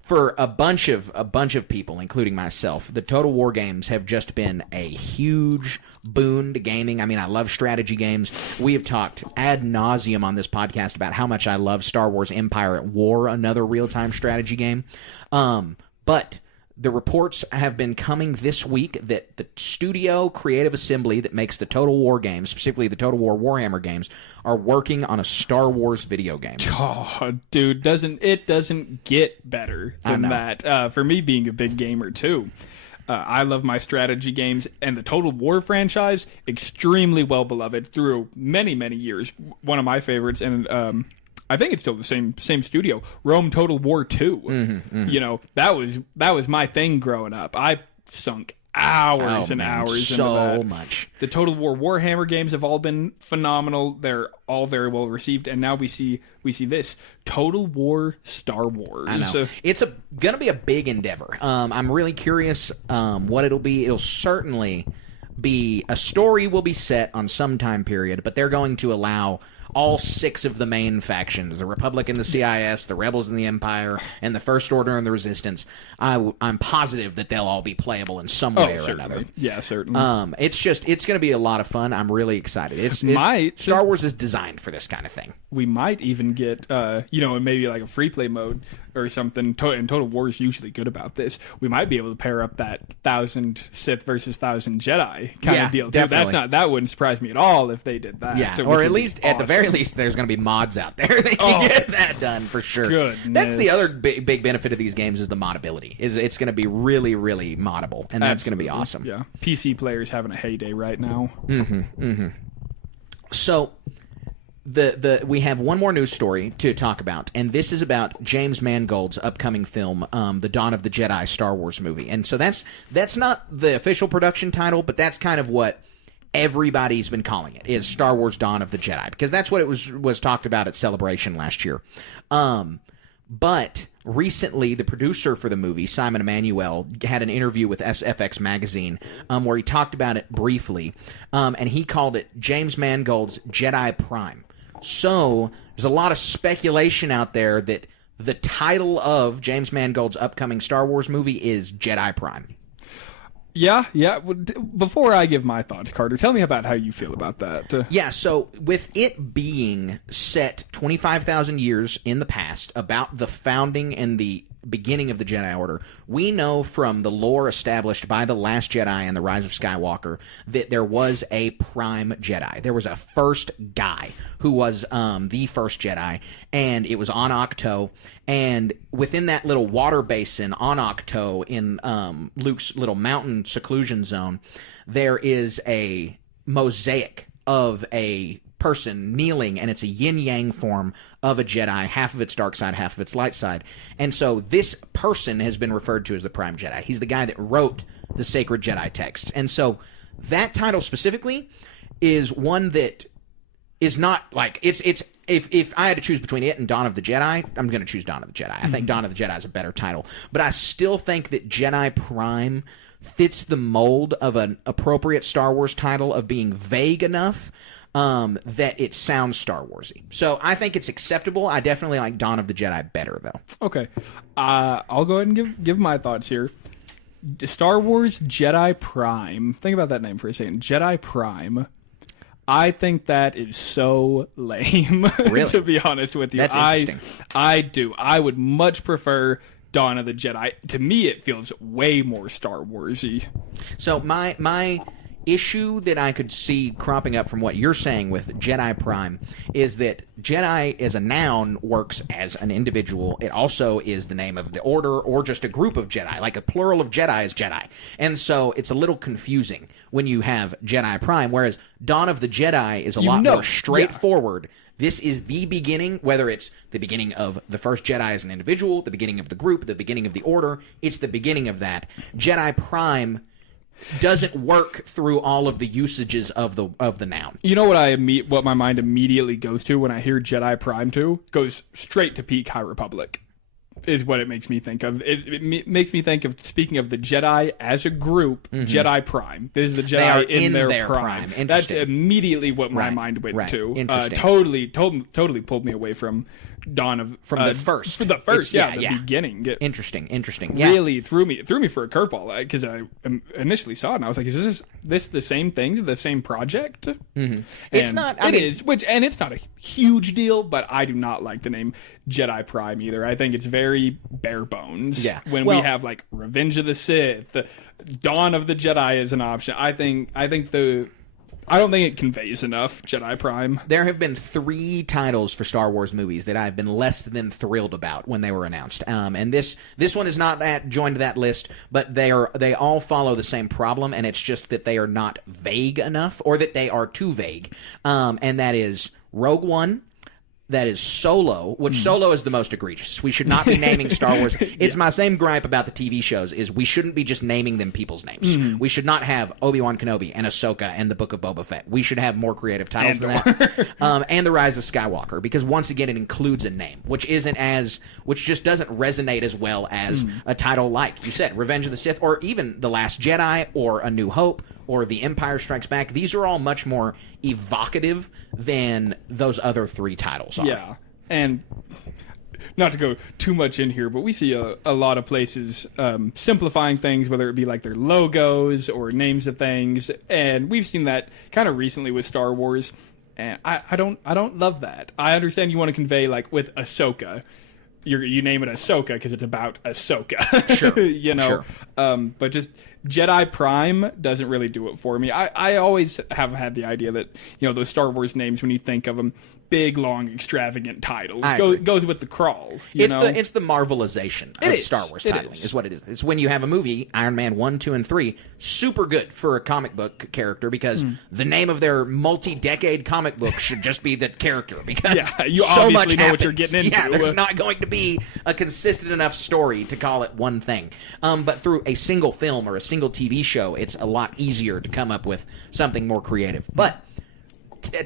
For a bunch of people, including myself, the Total War games have just been a huge boon to gaming. I mean, I love strategy games. We have talked ad nauseum on this podcast about how much I love Star Wars Empire at War, another real-time strategy game. But the reports have been coming this week that the studio Creative Assembly that makes the Total War games, specifically the Total War Warhammer games, are working on a Star Wars video game. Oh, dude, doesn't get better than that. For me being a big gamer, too. I love my strategy games, and the Total War franchise, extremely well beloved through many, many years. One of my favorites, and I think it's still the same studio, Rome Total War 2. That was my thing growing up. I sunk hours and hours into that. So much. The Total War Warhammer games have all been phenomenal. They're all very well received, and now we see this Total War Star Wars. I know. It's going to be a big endeavor. I'm really curious what it'll be. It'll certainly be a story will be set on some time period, but they're going to allow all 6 of the main factions, the Republic and the CIS, the Rebels and the Empire, and the First Order and the Resistance. I'm positive that they'll all be playable in some way or another. Yeah, certainly. It's going to be a lot of fun. I'm really excited. Star Wars is designed for this kind of thing. We might even get, maybe like a free play mode or something. And Total War is usually good about this. We might be able to pair up that 1,000 Sith versus 1,000 Jedi kind of deal. Definitely. That wouldn't surprise me at all if they did that. Yeah, or at least at the very least, there's going to be mods out there that can get that done for sure. Goodness. That's the other big benefit of these games is the moddability. It's going to be really, really moddable, and that's going to be awesome. Yeah, PC players having a heyday right now. So we have one more news story to talk about, and this is about James Mangold's upcoming film, The Dawn of the Jedi Star Wars movie. And so that's not the official production title, but that's kind of what everybody's been calling it, is Star Wars Dawn of the Jedi, because that's what it was talked about at Celebration last year. But recently, the producer for the movie, Simon Emanuel, had an interview with SFX Magazine where he talked about it briefly, and he called it James Mangold's Jedi Prime, So there's a lot of speculation out there that the title of James Mangold's upcoming Star Wars movie is Jedi Prime. Yeah. Before I give my thoughts, Carter, tell me about how you feel about that. Yeah, so with it being set 25,000 years in the past, about the founding and the beginning of the Jedi Order, we know from the lore established by The Last Jedi and The Rise of Skywalker that there was a Prime Jedi. There was a first guy who was the first Jedi, and it was on Ahch-To. And within that little water basin on Ahch-To, in Luke's little mountain seclusion zone, there is a mosaic of a person kneeling, and it's a yin-yang form of a Jedi, half of its dark side, half of its light side. And so this person has been referred to as the Prime Jedi. He's the guy that wrote the sacred Jedi texts. And so that title specifically is one that is not like it's if I had to choose between it and Dawn of the Jedi, I'm going to choose Dawn of the Jedi. I think Dawn of the Jedi is a better title, but I still think that Jedi Prime fits the mold of an appropriate Star Wars title of being vague enough that it sounds Star Warsy. So I think it's acceptable. I definitely like Dawn of the Jedi better, though. Okay. I'll go ahead and give my thoughts here. Star Wars Jedi Prime. Think about that name for a second. Jedi Prime. I think that is so lame, Really? to be honest with you. That's interesting. I do. I would much prefer Dawn of the Jedi. To me, it feels way more Star Warsy. So my issue that I could see cropping up from what you're saying with Jedi Prime is that Jedi as a noun works as an individual. It also is the name of the order or just a group of Jedi. Like a plural of Jedi is Jedi. And so it's a little confusing when you have Jedi Prime, whereas Dawn of the Jedi is a lot more straightforward. Yeah. This is the beginning, whether it's the beginning of the first Jedi as an individual, the beginning of the group, the beginning of the order. It's the beginning of that. Jedi Prime doesn't work through all of the usages of the noun. You know what my mind immediately goes to when I hear Jedi Prime 2? Goes straight to peak High Republic. Is what it makes me think of. It makes me think of, speaking of the Jedi as a group, Jedi Prime. There's the Jedi in their prime. That's immediately what my mind went to. Interesting. Totally pulled me away from Dawn of the first. For the first, the beginning. Interesting. Really threw me for a curveball because I initially saw it and I was like, is this the same thing, the same project? Mm-hmm. It's not. It is, and it's not a huge deal, but I do not like the name Jedi Prime either. I think it's very bare bones. Yeah. We have like Revenge of the Sith, Dawn of the Jedi is an option. I don't think it conveys enough Jedi Prime. There have been 3 titles for Star Wars movies that I've been less than thrilled about when they were announced. And this one is not joined to that list, but they all follow the same problem, and it's just that they are not vague enough, or that they are too vague. And that is Rogue One. That is Solo, which Solo is the most egregious. We should not be naming Star Wars. It's my same gripe about the TV shows, is we shouldn't be just naming them people's names. We should not have Obi-Wan Kenobi and Ahsoka and the Book of Boba Fett. We should have more creative titles than that. And The Rise of Skywalker, because once again it includes a name, which just doesn't resonate as well as a title like, you said, Revenge of the Sith, or even The Last Jedi, or A New Hope, or The Empire Strikes Back. These are all much more evocative than those other 3 titles are. Yeah, and not to go too much in here, but we see a lot of places simplifying things, whether it be like their logos or names of things, and we've seen that kind of recently with Star Wars, and I don't love that. I understand you want to convey, like with Ahsoka, you name it Ahsoka because it's about Ahsoka. Sure. Sure. But just Jedi Prime doesn't really do it for me. I always have had the idea that, those Star Wars names, when you think of them, big, long, extravagant titles, goes with the crawl. It's the Marvelization of Star Wars titling is what it is. It's when you have a movie, Iron Man 1, 2, and 3, super good for a comic book character because the name of their multi-decade comic book should just be the character, because you so obviously much know happens. what you're getting into. Yeah, there's not going to be a consistent enough story to call it one thing. But through a single film or a single TV show, it's a lot easier to come up with something more creative. But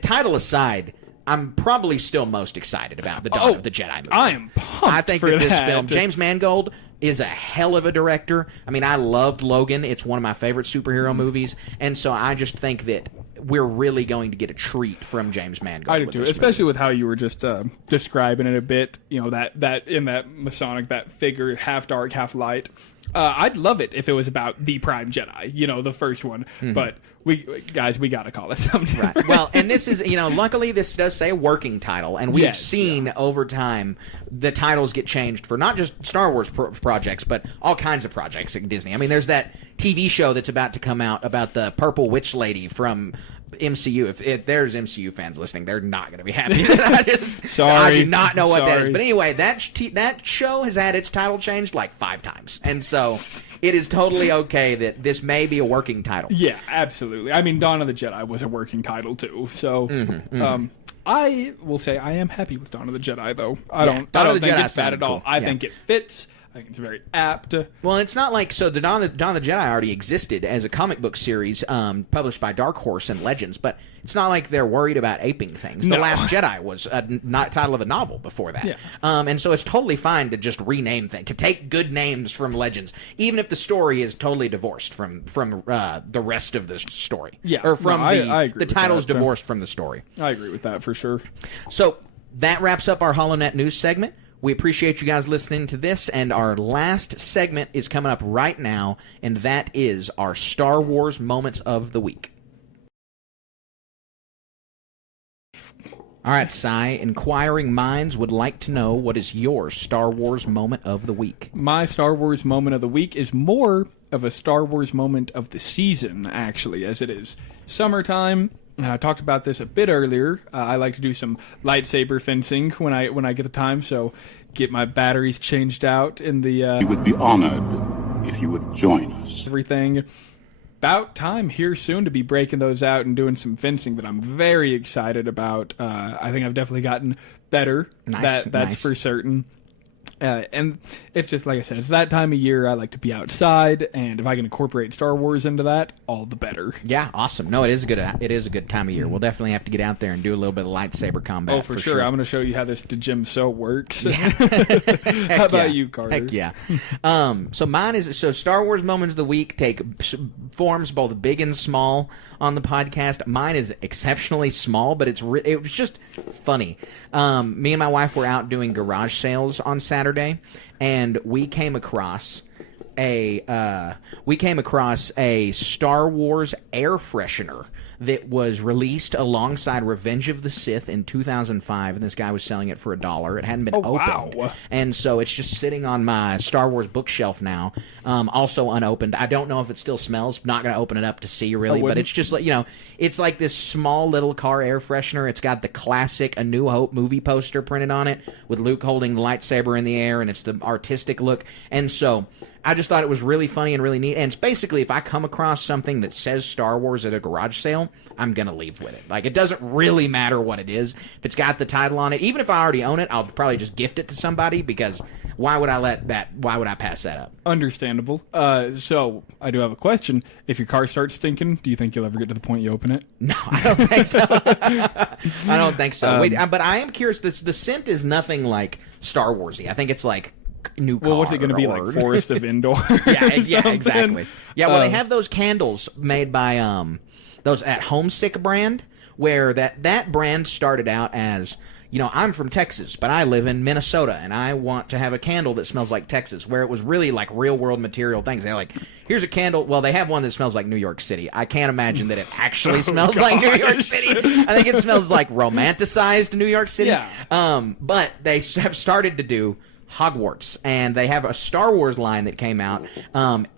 title aside, I'm probably still most excited about the Dawn of the Jedi movie. I am pumped. I think that this film, James Mangold is a hell of a director. I mean, I loved Logan. It's one of my favorite superhero movies. And so I just think that we're really going to get a treat from James Mangold. I do too, especially with how you were just describing it a bit. You know, that in that Masonic, that figure, half dark, half light. I'd love it if it was about the Prime Jedi, you know, the first one. But we gotta call it something. Right. Well, and this is, you know, luckily this does say a working title, and we've seen over time the titles get changed for not just Star Wars projects, but all kinds of projects at Disney. I mean, there's that TV show that's about to come out about the Purple Witch Lady from MCU. If there's MCU fans listening, they're not going to be happy. I do not know what that is. But anyway, that show has had its title changed like 5 times, and so it is totally okay that this may be a working title. Yeah, absolutely. I mean, Dawn of the Jedi was a working title too. So, I will say I am happy with Dawn of the Jedi, though. I don't think it's bad at all. Cool. I think it fits. I think it's very apt. Well, it's not like, so the Dawn of the Jedi already existed as a comic book series published by Dark Horse and Legends, but it's not like they're worried about aping things. The Last Jedi was a title of a novel before that. Yeah. And so it's totally fine to just rename things, to take good names from Legends, even if the story is totally divorced from the rest of the story. Yeah. Or from I agree the with title's that, divorced from the story. I agree with that for sure. So that wraps up our HoloNet news segment. We appreciate you guys listening to this, and our last segment is coming up right now, and that is our Star Wars Moments of the Week. All right, Sai, inquiring minds would like to know, what is your Star Wars Moment of the Week? My Star Wars Moment of the Week is more of a Star Wars moment of the season, actually, as it is summertime. I talked about this a bit earlier. I like to do some lightsaber fencing when I get the time, so get my batteries changed out in the... We would be honored if you would join us. Everything. About time here soon to be breaking those out and doing some fencing that I'm very excited about. I think I've definitely gotten better. That's for certain. And it's just, like I said, it's that time of year. I like to be outside, and if I can incorporate Star Wars into that, all the better. Yeah, awesome. No, it is a good time of year. We'll definitely have to get out there and do a little bit of lightsaber combat. Oh, for sure. I'm going to show you how this Djimso works. Yeah. How about you, Carter? Heck yeah. So mine is, Star Wars Moments of the Week take forms both big and small on the podcast. Mine is exceptionally small, but it was just funny. Me and my wife were out doing garage sales on Saturday, and we came across a Star Wars air freshener that was released alongside Revenge of the Sith in 2005, and this guy was selling it for $1. It hadn't been opened. Wow. And so it's just sitting on my Star Wars bookshelf now, also unopened. I don't know if it still smells. Not going to open it up to see, really, but it's just like, you know, it's like this small little car air freshener. It's got the classic A New Hope movie poster printed on it with Luke holding the lightsaber in the air, and it's the artistic look. And so I just thought it was really funny and really neat. And it's basically, if I come across something that says Star Wars at a garage sale, I'm going to leave with it. Like, it doesn't really matter what it is. If it's got the title on it, even if I already own it, I'll probably just gift it to somebody, because why would I pass that up? Understandable. So I do have a question. If your car starts stinking, do you think you'll ever get to the point you open it? No, I don't think so. I don't think so. Wait, but I am curious. The scent is nothing like Star Warsy. I think it's like new car. Well, what's it going to be like? Forest of Endor? yeah, exactly. Yeah, well, they have those candles made by those at Homesick brand, where that brand started out as, you know, I'm from Texas, but I live in Minnesota, and I want to have a candle that smells like Texas, where it was really like real world material things. They're like, here's a candle. Well, they have one that smells like New York City. I can't imagine that it actually smells like New York City. I think it smells like romanticized New York City. Yeah. But they have started to do Hogwarts, and they have a Star Wars line that came out.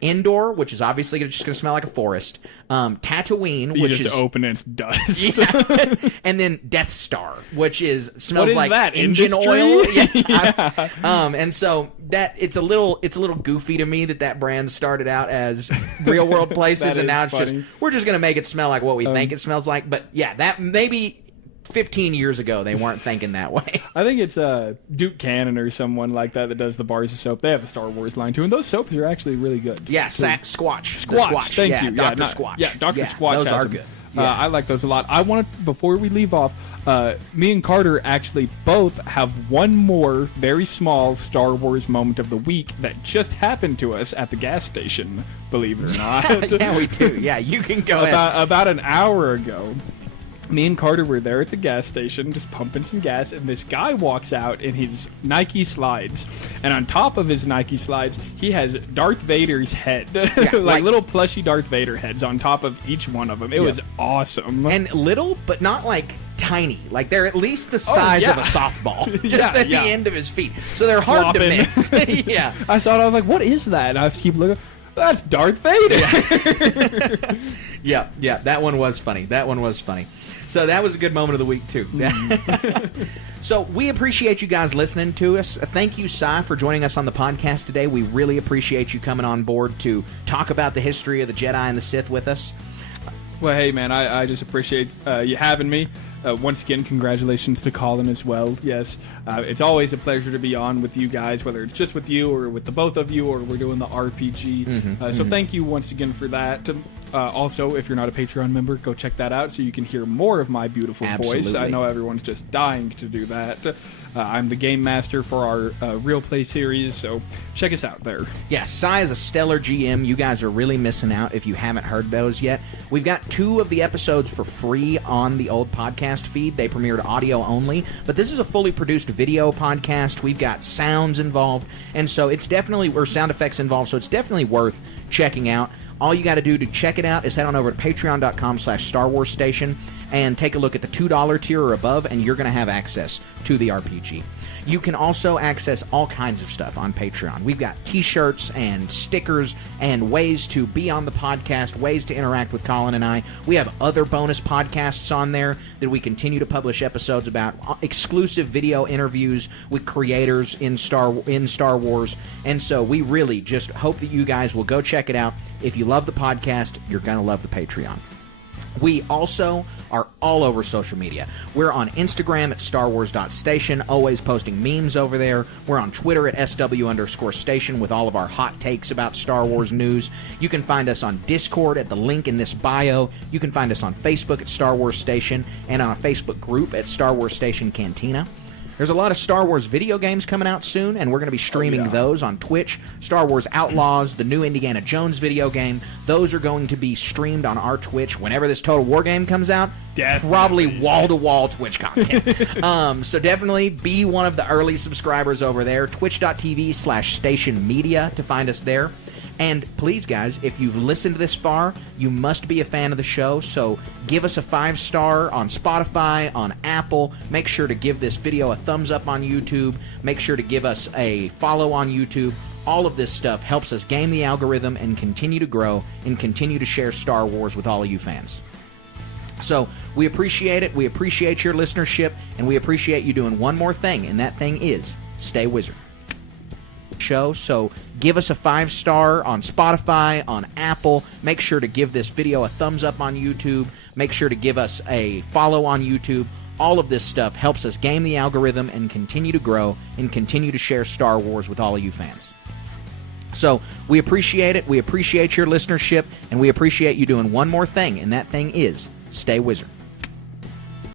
Endor, which is obviously just going to smell like a forest. Tatooine, which just is open and it's dust. Yeah. And then Death Star, which smells like that? engine Industry? oil. Yeah. And so that it's a little goofy to me that brand started out as real world places, and now it's funny. just, we're just going to make it smell like what we think it smells like. But yeah, that maybe 15 years ago they weren't thinking that way. I think it's Duke Canon or someone like that does the bars of soap. They have a Star Wars line too, and those soaps are actually really good. Yeah, so, Squatch. Squatch, thank you. Dr. Squatch. Yeah, Dr. Squatch those has are them. good. Yeah. I like those a lot. I want to, before we leave off, me and Carter actually both have one more very small Star Wars moment of the week that just happened to us at the gas station, believe it or not. Yeah, we do. Yeah, you can go ahead. About an hour ago, me and Carter were there at the gas station just pumping some gas, and this guy walks out in his Nike slides, and on top of his Nike slides he has Darth Vader's head. like little plushy Darth Vader heads on top of each one of them. It was awesome. And little, but not like tiny. Like they're at least the size of a softball. Just at the end of his feet. So they're hard to miss. Yeah. I saw it, I was like, what is that? And I keep looking, that's Darth Vader. Yeah, that one was funny. So that was a good moment of the week, too. So we appreciate you guys listening to us. Thank you, Cy, for joining us on the podcast today. We really appreciate you coming on board to talk about the history of the Jedi and the Sith with us. Well, hey, man, I just appreciate you having me. Once again, congratulations to Colin as well. Yes, it's always a pleasure to be on with you guys, whether it's just with you or with the both of you or we're doing the RPG. So thank you once again for that. Also, if you're not a Patreon member, go check that out so you can hear more of my beautiful voice. I know everyone's just dying to do that. I'm the game master for our Real Play series, so check us out there. Yeah, Cy is a stellar GM. You guys are really missing out if you haven't heard those yet. We've got 2 of the episodes for free on the old podcast feed. They premiered audio only, but this is a fully produced video podcast. We've got sounds involved, and so it's definitely, or sound effects involved, so it's definitely worth checking out. All you got to do to check it out is head on over to patreon.com/Star Wars Station and take a look at the $2 tier or above, and you're going to have access to the RPG. You can also access all kinds of stuff on Patreon. We've got t-shirts and stickers and ways to be on the podcast, ways to interact with Colin and I. We have other bonus podcasts on there that we continue to publish episodes about, exclusive video interviews with creators in Star Wars. And so we really just hope that you guys will go check it out. If you love the podcast, you're going to love the Patreon. We also are all over social media. We're on Instagram at StarWars.Station, always posting memes over there. We're on Twitter at SW_Station with all of our hot takes about Star Wars news. You can find us on Discord at the link in this bio. You can find us on Facebook at Star Wars Station and on a Facebook group at Star Wars Station Cantina. There's a lot of Star Wars video games coming out soon, and we're going to be streaming those on Twitch. Star Wars Outlaws, the new Indiana Jones video game, those are going to be streamed on our Twitch whenever this Total War game comes out. Definitely. Probably wall-to-wall Twitch content. So definitely be one of the early subscribers over there. Twitch.tv/Station Media to find us there. And please, guys, if you've listened this far, you must be a fan of the show, so give us a 5-star on Spotify, on Apple. Make sure to give this video a thumbs up on YouTube. Make sure to give us a follow on YouTube. All of this stuff helps us game the algorithm and continue to grow and continue to share Star Wars with all of you fans. So we appreciate it. We appreciate your listenership, and we appreciate you doing one more thing, and that thing is stay wizard. Show, so give us a 5-star on Spotify, on Apple. Make sure to give this video a thumbs up on YouTube. Make sure to give us a follow on YouTube. All of this stuff helps us game the algorithm and continue to grow and continue to share Star Wars with all of you fans. So we appreciate it. We appreciate your listenership, and we appreciate you doing one more thing, and that thing is stay wizard.